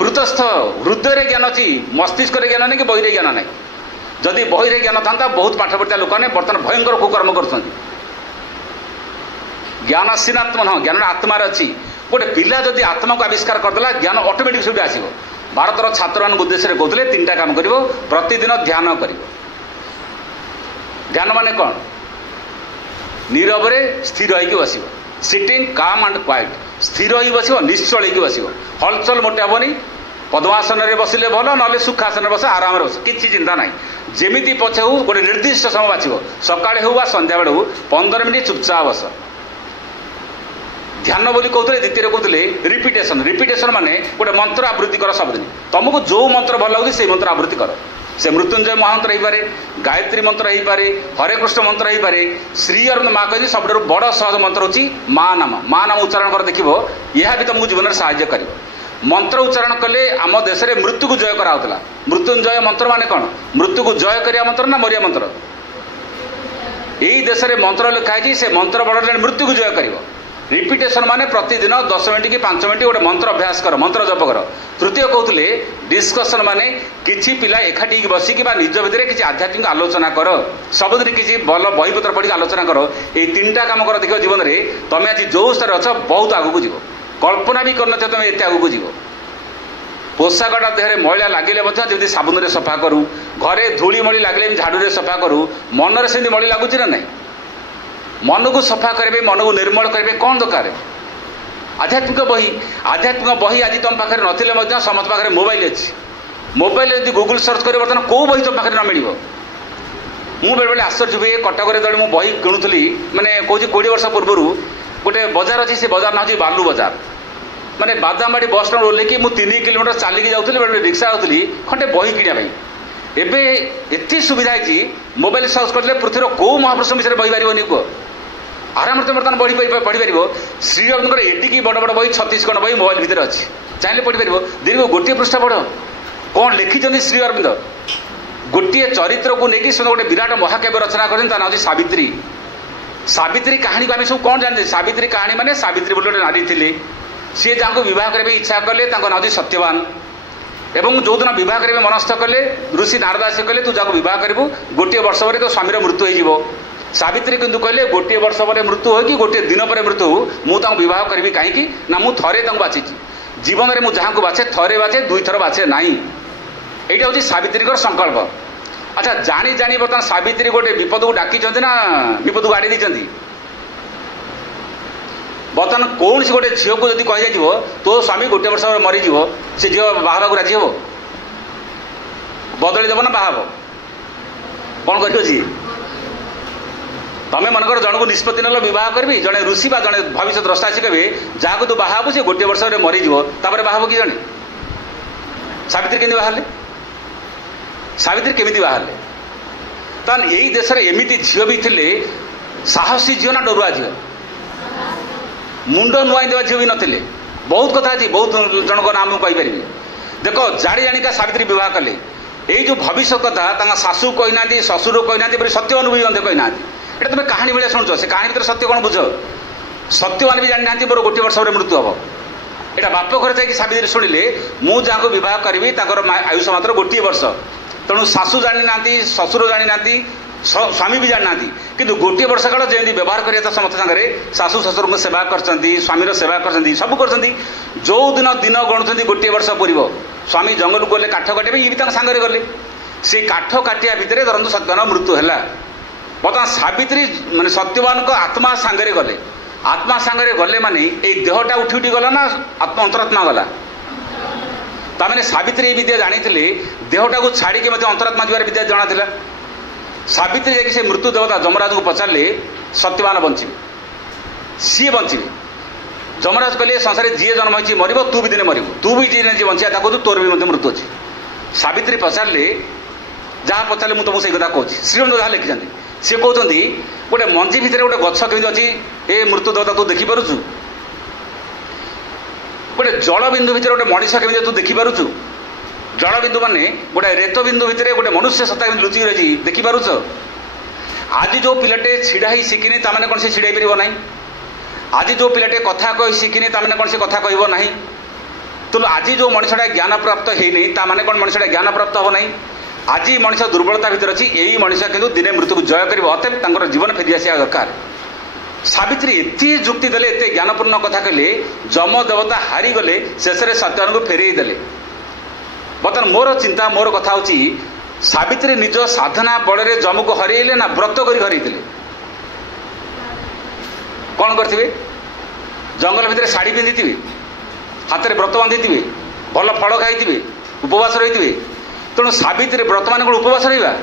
हृतस्थ हृदय ज्ञान अच्छी मस्तिष्क ज्ञान नहीं कि बही ज्ञान ना जदि बही ज्ञान था बहुत पाठ पढ़ा लोक ने बर्तमान भयंकर कुकर्म कर ज्ञान सीनात्म न ज्ञान आत्मा अच्छी गोटे पिला जदि आत्मा को आविष्कार करदेला ज्ञान ऑटोमेटिक से आसो भारत छात्र मान उद्देश्य कहते 3टा काम कर प्रतिदिन ध्यान कर ध्यान माने कौन नीरव स्थिर होगी बस सिटिंग काम एंड क्वाइट स्थिर हो बस निश्चल होगी बस हलचल मोटे हेनी पद्मासन बसिले भल ना सुखासन बस आराम बस किसी चिंता ना जमी पचे हो गोटे निर्दिष्ट समय बाछब सकाଳେ हो संध्या बेले हो 15 मिनिट चुपचाप बस ध्यान बोली कहते द्वितीय कहते रिपिटेशन रिपिटेशन माने गोटे मंत्र आवृत्ति कर सबदिन तुमको जो मंत्र भल लगे से मंत्र आवृत्ति कर से मृत्युंजय महामंत्र हो पारे गायत्री मंत्र हो पारे हरे कृष्ण मंत्र हो पारे श्री अरविंद माँ कही सब बड़ सहज मंत्र होची माँ नाम उच्चारण कर देखो यह भी तुमको जीवन में साहाय्य कर मंत्र उच्चारण कले आम देश में मृत्यु को जय कराला मृत्युंजय मंत्र माने कौन मृत्यु को जय करिया मंत्र ना मरिया मंत्र यही देश में मंत्र लिखाई से मंत्र बड़ मृत्यु को जय कर रिपिटेशन माने प्रतिदिन 10 मिनिट कि 5 मिनिट गोटे मंत्र अभ्यास कर मंत्र जप कर तृतीय कहते डिस्कसन माने किसी पिला एकाठी बसिक निज भितर किसी आध्यात्मिक आलोचना कर सबुदिन किसी भल बहीपत्र पढ़ी आलोचना कर ये 3टा काम कर देख जीवन में तुम आज जो स्तर अच्छ बहुत आगू जीव कल्पना भी करन तुम एत आगू जीव पोशाकटा देहरे मैला लगे जमी साबुन सफा करूँ घरे धूली मड़ी लगे झाड़ू सफा करूँ मनरे से मड़ी लगुच ना ना मन को सफा करेंगे मन को निर्मल करेंगे कौन दरकार आध्यात्मिक बही आज तुम पाखे नथिले समस्त पाखे मोबाइल अच्छी मोबाइल यदि गूगल सर्च कर बर्तमान कौ बही तुम पाखे न मिल मु बेले बेले आश्चर्य हुए कटक जो बही किणुली मैंने कौन 20 वर्ष पूर्व गोटे बजार अच्छी से बजार ना हो बालू बजार मैंने बादामबाड़ी बस स्टाण्ड ओल्लैक मुझे 3 किलोमीटर चलिकी जाऊँगी बेले रिक्शा आऊली खंडे बही किणा एबे एत सुविधा है मोबाइल सर्च करले पृथ्वीर कौ महापुरुष विषय बही पारनी कह आराम से बर्तमान पढ़ी पार श्री अरविंद एडिकी बड़ बड़ बही 36 खंड बही मोबाइल भितर अच्छी चाहिए पढ़ी पार दिन को गोटे पृष्ठ पढ़ कौन लिखिं श्री अरविंद गोटे चरित्र को लेकिन से गोटे विराट महाकाव्य रचना कर सावित्री सावित्री कहानी को आम सब कौन जानते सावित्री कहानी माने सावित्री बोले गोटे नारी थी सी जहाँ विवाह करने इच्छा कले ना सत्यवान एवं जो दिन बह करेंगे मनस्थ कले ऋषि नारद आसी कहले तू जहाँ बह करू गोटे वर्ष पर तो स्वामीर मृत्यु हो सावित्री किंतु कहले गोटे वर्ष पर मृत्यु हो कि गोटे दिन पर मृत्यु हो मुझे बह करी कहीं ना मुझे थे बाची जीवन में मुझे जहाँ को बाछे थे बाछे 2 थर बाछे ना यहाँ हूँ सावित्री संकल्प अच्छा जानी जानी बर्तमान सावित्री गोटे विपद को डाकी ना विपद को आड़ी देती बर्तमान कौन सी गोटे झील को जब कही तो स्वामी गोटे वर्ष मरीज से झील बाहा को राजी हे बदली देव ना बाहा कौन कर तमें मनकर जन को निष्पत्ति नल बह करी जड़े ऋषि जड़े भविष्य द्रष्टा आसी कहे जहाँ तू बाहा सी गोटे वर्ष मरीज बाहा कि जड़े सावित्री केमी बाहर सावित्री केमी बाहर तहन यही देश में एमती झील भी थे साहसी झील ना डरुआ झील मुंड नुआई देवा झील भी नथिले बहुत कथा अच्छी बहुत जनक नाम कहीपर देख जाणी जाणिका सावित्री बह कले यही जो भविष्य कथा शाशु कहना शशुर कहना सत्य अनुभवी अंधे कहना ये तुम कहानी भाया शुणुच से कहानी भर सत्य कौन बुझ सत्यवान भी जानी ना मोर गोटे वर्ष मृत्यु हम यहाँ बाप घर जाकि सावित्री शुणिले मु जहाँ को बह करी आयुष मात्र गोटे वर्ष तेणु शाशु जानी ना शशुर जानी ना स्वामी भी जानी ना कि गोटे वर्ष काल जमी व्यवहार करा समस्त सागर शाशु शशुर को सेवा कर स्वामीर सेवा कर सब कर जो दिन दिन गणुंट गोटे वर्ष पूर्व स्वामी जंगल को गले काठ काटे ये भी सांगे गले से काठ काटिया भितर धरतु सत्यवान मृत्यु है बर्तमान सावित्री माने सत्यवान को आत्मा सांगे गले आत्मा सांगे गले माने ये देहटा उठी उठी गला ना आत्मा अंतरात्मा गला ताने सावित्री विद्या जानी देहटा को छाड़ी अंतरात्मा जीवार विद्या जना था सावित्री जाकि से मृत्यु देवता जमराज को पचारे सत्यवान बचे सी बचे जमराज कहले संसार जी जन्म हो मर तू भी दिने मर तू भी जी बचा तोर भी मृत्यु अच्छी सावित्री पचारे जहाँ पचारे मुझे तुमको से कथा कहूँ श्रीमंत जहाँ लिखिं सी कहते गोटे मंजी भितर गोटे गछ केमी अच्छी ए मृत्यु देवता तू देखिपु गोटे जल बिंदु भितर गोटे मनीष केमी तू देखिपु जल बिंदु माने गोटे रेत बिंदु भितर गोटे मनुष्य सत्ता लुचिक रही देखिपु आज जो पिलाटे छिड़ा ही शिखिनी ताने कौन से छिड़ाई पार ना आज जो पिलाटे कथा कही शिखिनी ताने कौन से कथा कह ना तो आज जो मनुष्यटा ज्ञान प्राप्त होनी ताने कौन मनुष्यटा ज्ञान प्राप्त हो ना आज मनुष्य दुर्बलता भितर अच्छी यही मनुष्य किंतु दिने मृत्यु को जय कर अतएव जीवन फेरी आसा दरकार सावित्री एति जुक्ति देले एते ज्ञानपूर्ण कथा कहले जम देवता हारी गले शेष में सत्यवान को फेरई देले बर्तमान मोर चिंता मोर कथा होची सावित्री निज साधना बल जम को हरइले ना व्रत कर हरइले कौन करथिबे जंगल भितर शाढ़ी पिंधि हाथ में व्रत बांधि भल फल खाई उपवास रही तेणु सावित्री व्रत मान कौन उपवास रहा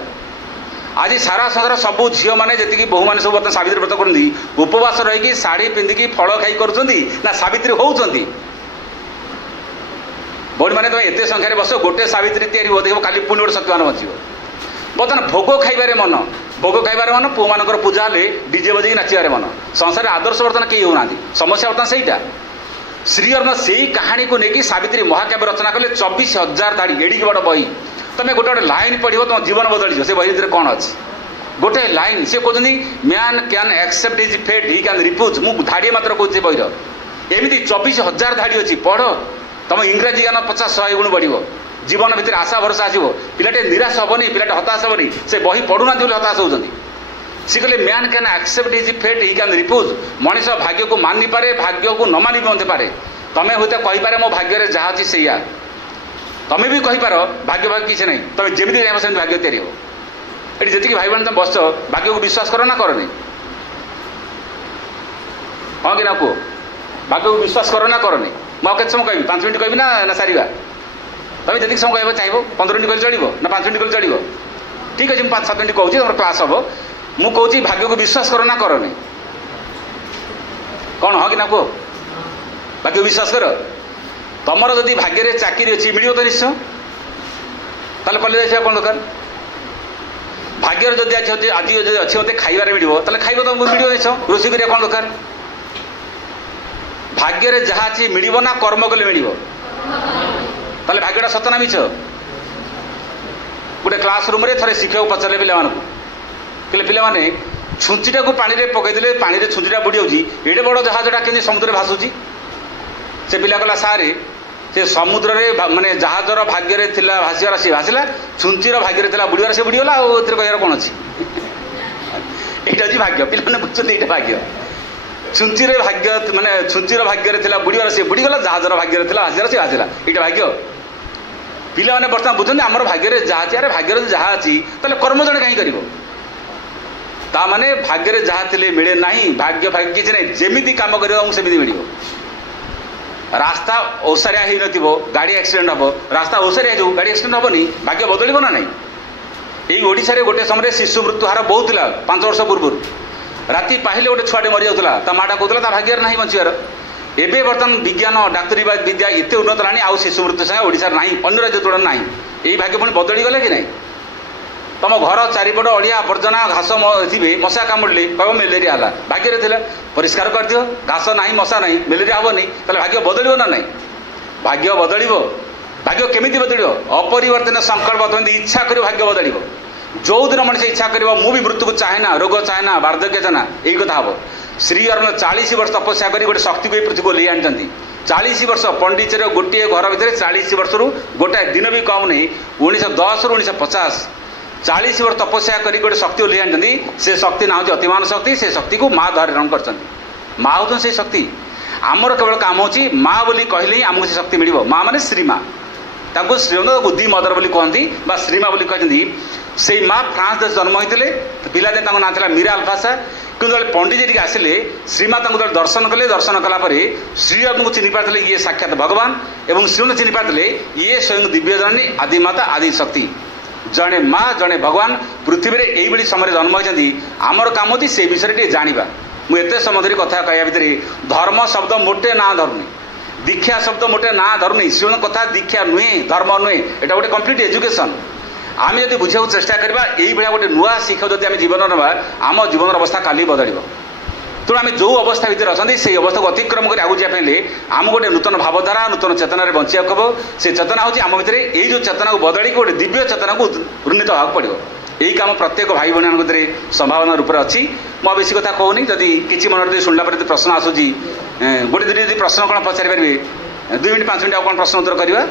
आज सारा संसार सबू झील मैंने जी बहु मैंने सब बर्तमान सावित्री व्रत करती उपवास रही शाढ़ी पिंधिकी फल खाई कर सावित्री होती बड़ी मैंने तुम एत संख्यार बस गोटे सावित्री तैयारी हो देख खाली पुणी गोटे सत्यवान बचो बर्तमान भोग खाइबार मन भोग खाइबार मन पुओ मान पूजा हेल्ले डीजे बजे नाचार मन संसार आदर्श बर्तमान कई होना समस्या बर्तमान सहीटा श्री अरुण से कहानी को लेकिन सावित्री महाकाव्य रचना कले 24,000 धाड़ी एड़ी बड़ बही तुम गोटे गोटे लाइन पढ़ो तुम जीवन बदल से बही भीतर कौन अच्छी गोटे लाइन सी कहते man can accept his fate he can refuse मु धाड़ी मात्र कहूँ बहीर एमती 24,000 धाड़ी अच्छी पढ़ तुम इंग्राजी ज्ञान 50-100 गुण बढ़ जीवन भितर आशा भरोसा आसो पिलाटे निराश हेनी पिलाटे हताश हेनी से बही पढ़ुना हताश होती सी कहले man can accept his fate he can refuse मनीष भाग्य को मानि पारे भाग्य को न मानि भी पारे तुम्हें हूँ कहीपर मो भाग्य जहाँ अच्छी से तुम्हें भी कहीपर भाग्य भाग्य किसी नहीं तुम जमी चाहो सेमती भाग्य तैयारी हो ये जी भाई बहन तुम बस भाग्य को विश्वास कर ना करनी हाँ कि ना कह भाग्य को विश्वास कर ना करनी मुझे समय कह 5 मिनट कहबी ना सारा तुम जी समय कह चाहिए 15 मिनट कह चलो ना 5 मिनट कह चलो ठीक अच्छे 5-7 मिनट कहूँ तुम क्लास हम मु कहूँ भाग्य को विश्वास कर ना करनी कौन हाँ कि ना कह भाग्य विश्वास कर तुमर जदि भाग्य चाकरी अच्छी मिल तो निश्चय ताले कॉलेज कौन दरकार भाग्य जदि आज अच्छी मत खाइबार मिले खाइब तुमको मिल निश्चय रोषे करा कौन दरकार भाग्य जहाँ अच्छी मिल ना कर्म कले मिल भाग्यटा सत ना मिछ गोटे क्लास रूम थे शिक्षक पचारे पे पे छुंचीटा को पानी में पकईदे पानी में छुंचीटा बुड़ी जाऊँगी एडे बड़ जहाजटा के समुद्र भासुची से पिला कहला सारे से समुद्र में माने जहाजर भाग्य थिला भाषिबार सी भाषिला छुंचीर भाग्य थिला बुड़ीबार से बुड़ीगला कहर कौन अच्छी यहाँ भाग्य पे बुझे ये भाग्य छुंचीर भाग्य माने छुंचीर भाग्य थिला बुड़ीबार से बुड़ीगला जहाजर भाग्य थिला भाषिबार से भाषिला ये भाग्य पिला मैंने बर्तमान बुझे आमर भाग्य जहाँ अच्छी अरे भाग्य जहाँ अच्छी कर्म जड़े कहीं कर ताने भाग्य जहाँ थे मिले ना भाग्य भाग्य किसी नहीं जमी कम करमी मिल रास्ता ओसारिया हो गाड़ी एक्सीडेंट हम रास्ता ओसारिया हो गाड़ी एक्सीडेंट हेनी भाग्य बदल ना ना यही ओडिशा रे गोटे समय शिशु मृत्यु हार बहुत 5 वर्ष पूर्व राति पाहिले गोटे छुआटे मरी जाता माटा कहला भाग्य ना बचार एवं बर्तमान विज्ञान डाक्तरी विद्या एत उन्नत है आउ शिशु मृत्यु संगे ओडिशा ना अन्य राज्य तुलन ना यही भाग्य पुणी बदली गले कि ना तुम घर चारिपट अड़िया आवर्जना घास थे मशा कामुड़े कह मेलेरिया है भाग्य थे परिष्कार कर दियो घास ना मशा ना मेलेरिया हेनी भाग्य बदल ना ना भाग्य बदल भाग्य केमी बदल अपरिवर्तन संकल्प तुम इच्छा कर भाग्य बदल जो दिन मनुष्य इच्छा कर भी मृत्यु को चाहे ना रोग चाहे ना वार्धक्य चाहे ना यही कथा हम श्री अरुण 40 वर्ष तपस्या कर गोटे शक्ति को पृथ्वी को ले आनी 40 वर्ष पंडिचेर गोटे घर भितर 40 वर्ष गोटाए दिन भी कम नहीं 1910 रु 1950 40 वर्ष तपस्या कर गोटे शक्ति ले आनी से शक्ति ना हूँ अतिमान शक्ति से शक्ति को माँ धारण कर माँ हूँ से शक्ति आमर केवल काम होची माँ बोली कहले ही आमको से शक्ति मिल माँ मैंने श्रीमा ताको श्रीमंत बुद्धि मदर बोली कहती श्रीमा बोली कहते से माँ फ्रांस देश जन्म होते पिलादिन ना था मीरा अल्फासा कि पंडित जी आसिले श्रीमा दर्शन कले दर्शन कलापर श्री अरुण को चिन्ह पारे ये साक्षात भगवान एवं श्री चिन्ह पारे ये स्वयं दिव्य जननी आदिमाता आदि शक्ति जड़े माँ जड़े भगवान पृथ्वी में यही समय जन्म होती आमर काम होती से विषय टे जाना मुझे समय धरी कथा कह भितर धर्म शब्द मोटे ना धरुनी दीक्षा शब्द मोटे ना धरुनी श्रीमंत कथा दीक्षा नुहे धर्म नुहे एटा गोटे कम्प्लीट एजुकेशन आम जब बुझा चेष्टा करवा यही गोटे नुआ शिक्षा जब आम जीवन ना आम जीवन अवस्था काली बदल तेणु आम जो अवस्था भितर अच्छा से अवस्था को अतिक्रम कर आगे जाए आम गोटे नूतन भावधारा नूतन चेतना बंचा हम से चेतना हूँ आम भितर यही जो चेतना को बदल गोटे दिव्य चेतना को उन्नीत होगा पड़ो यही काम प्रत्येक भाई भाई भितर संभावना रूप से अच्छी मुझे बेसी कथा कहूनी जदि किसी मन शुणला पर प्रश्न आसूँ गोटे दुई प्रश्न कौन पचारि पारे 2 मिनट 5 मिनट कौन प्रश्न उत्तर करवा।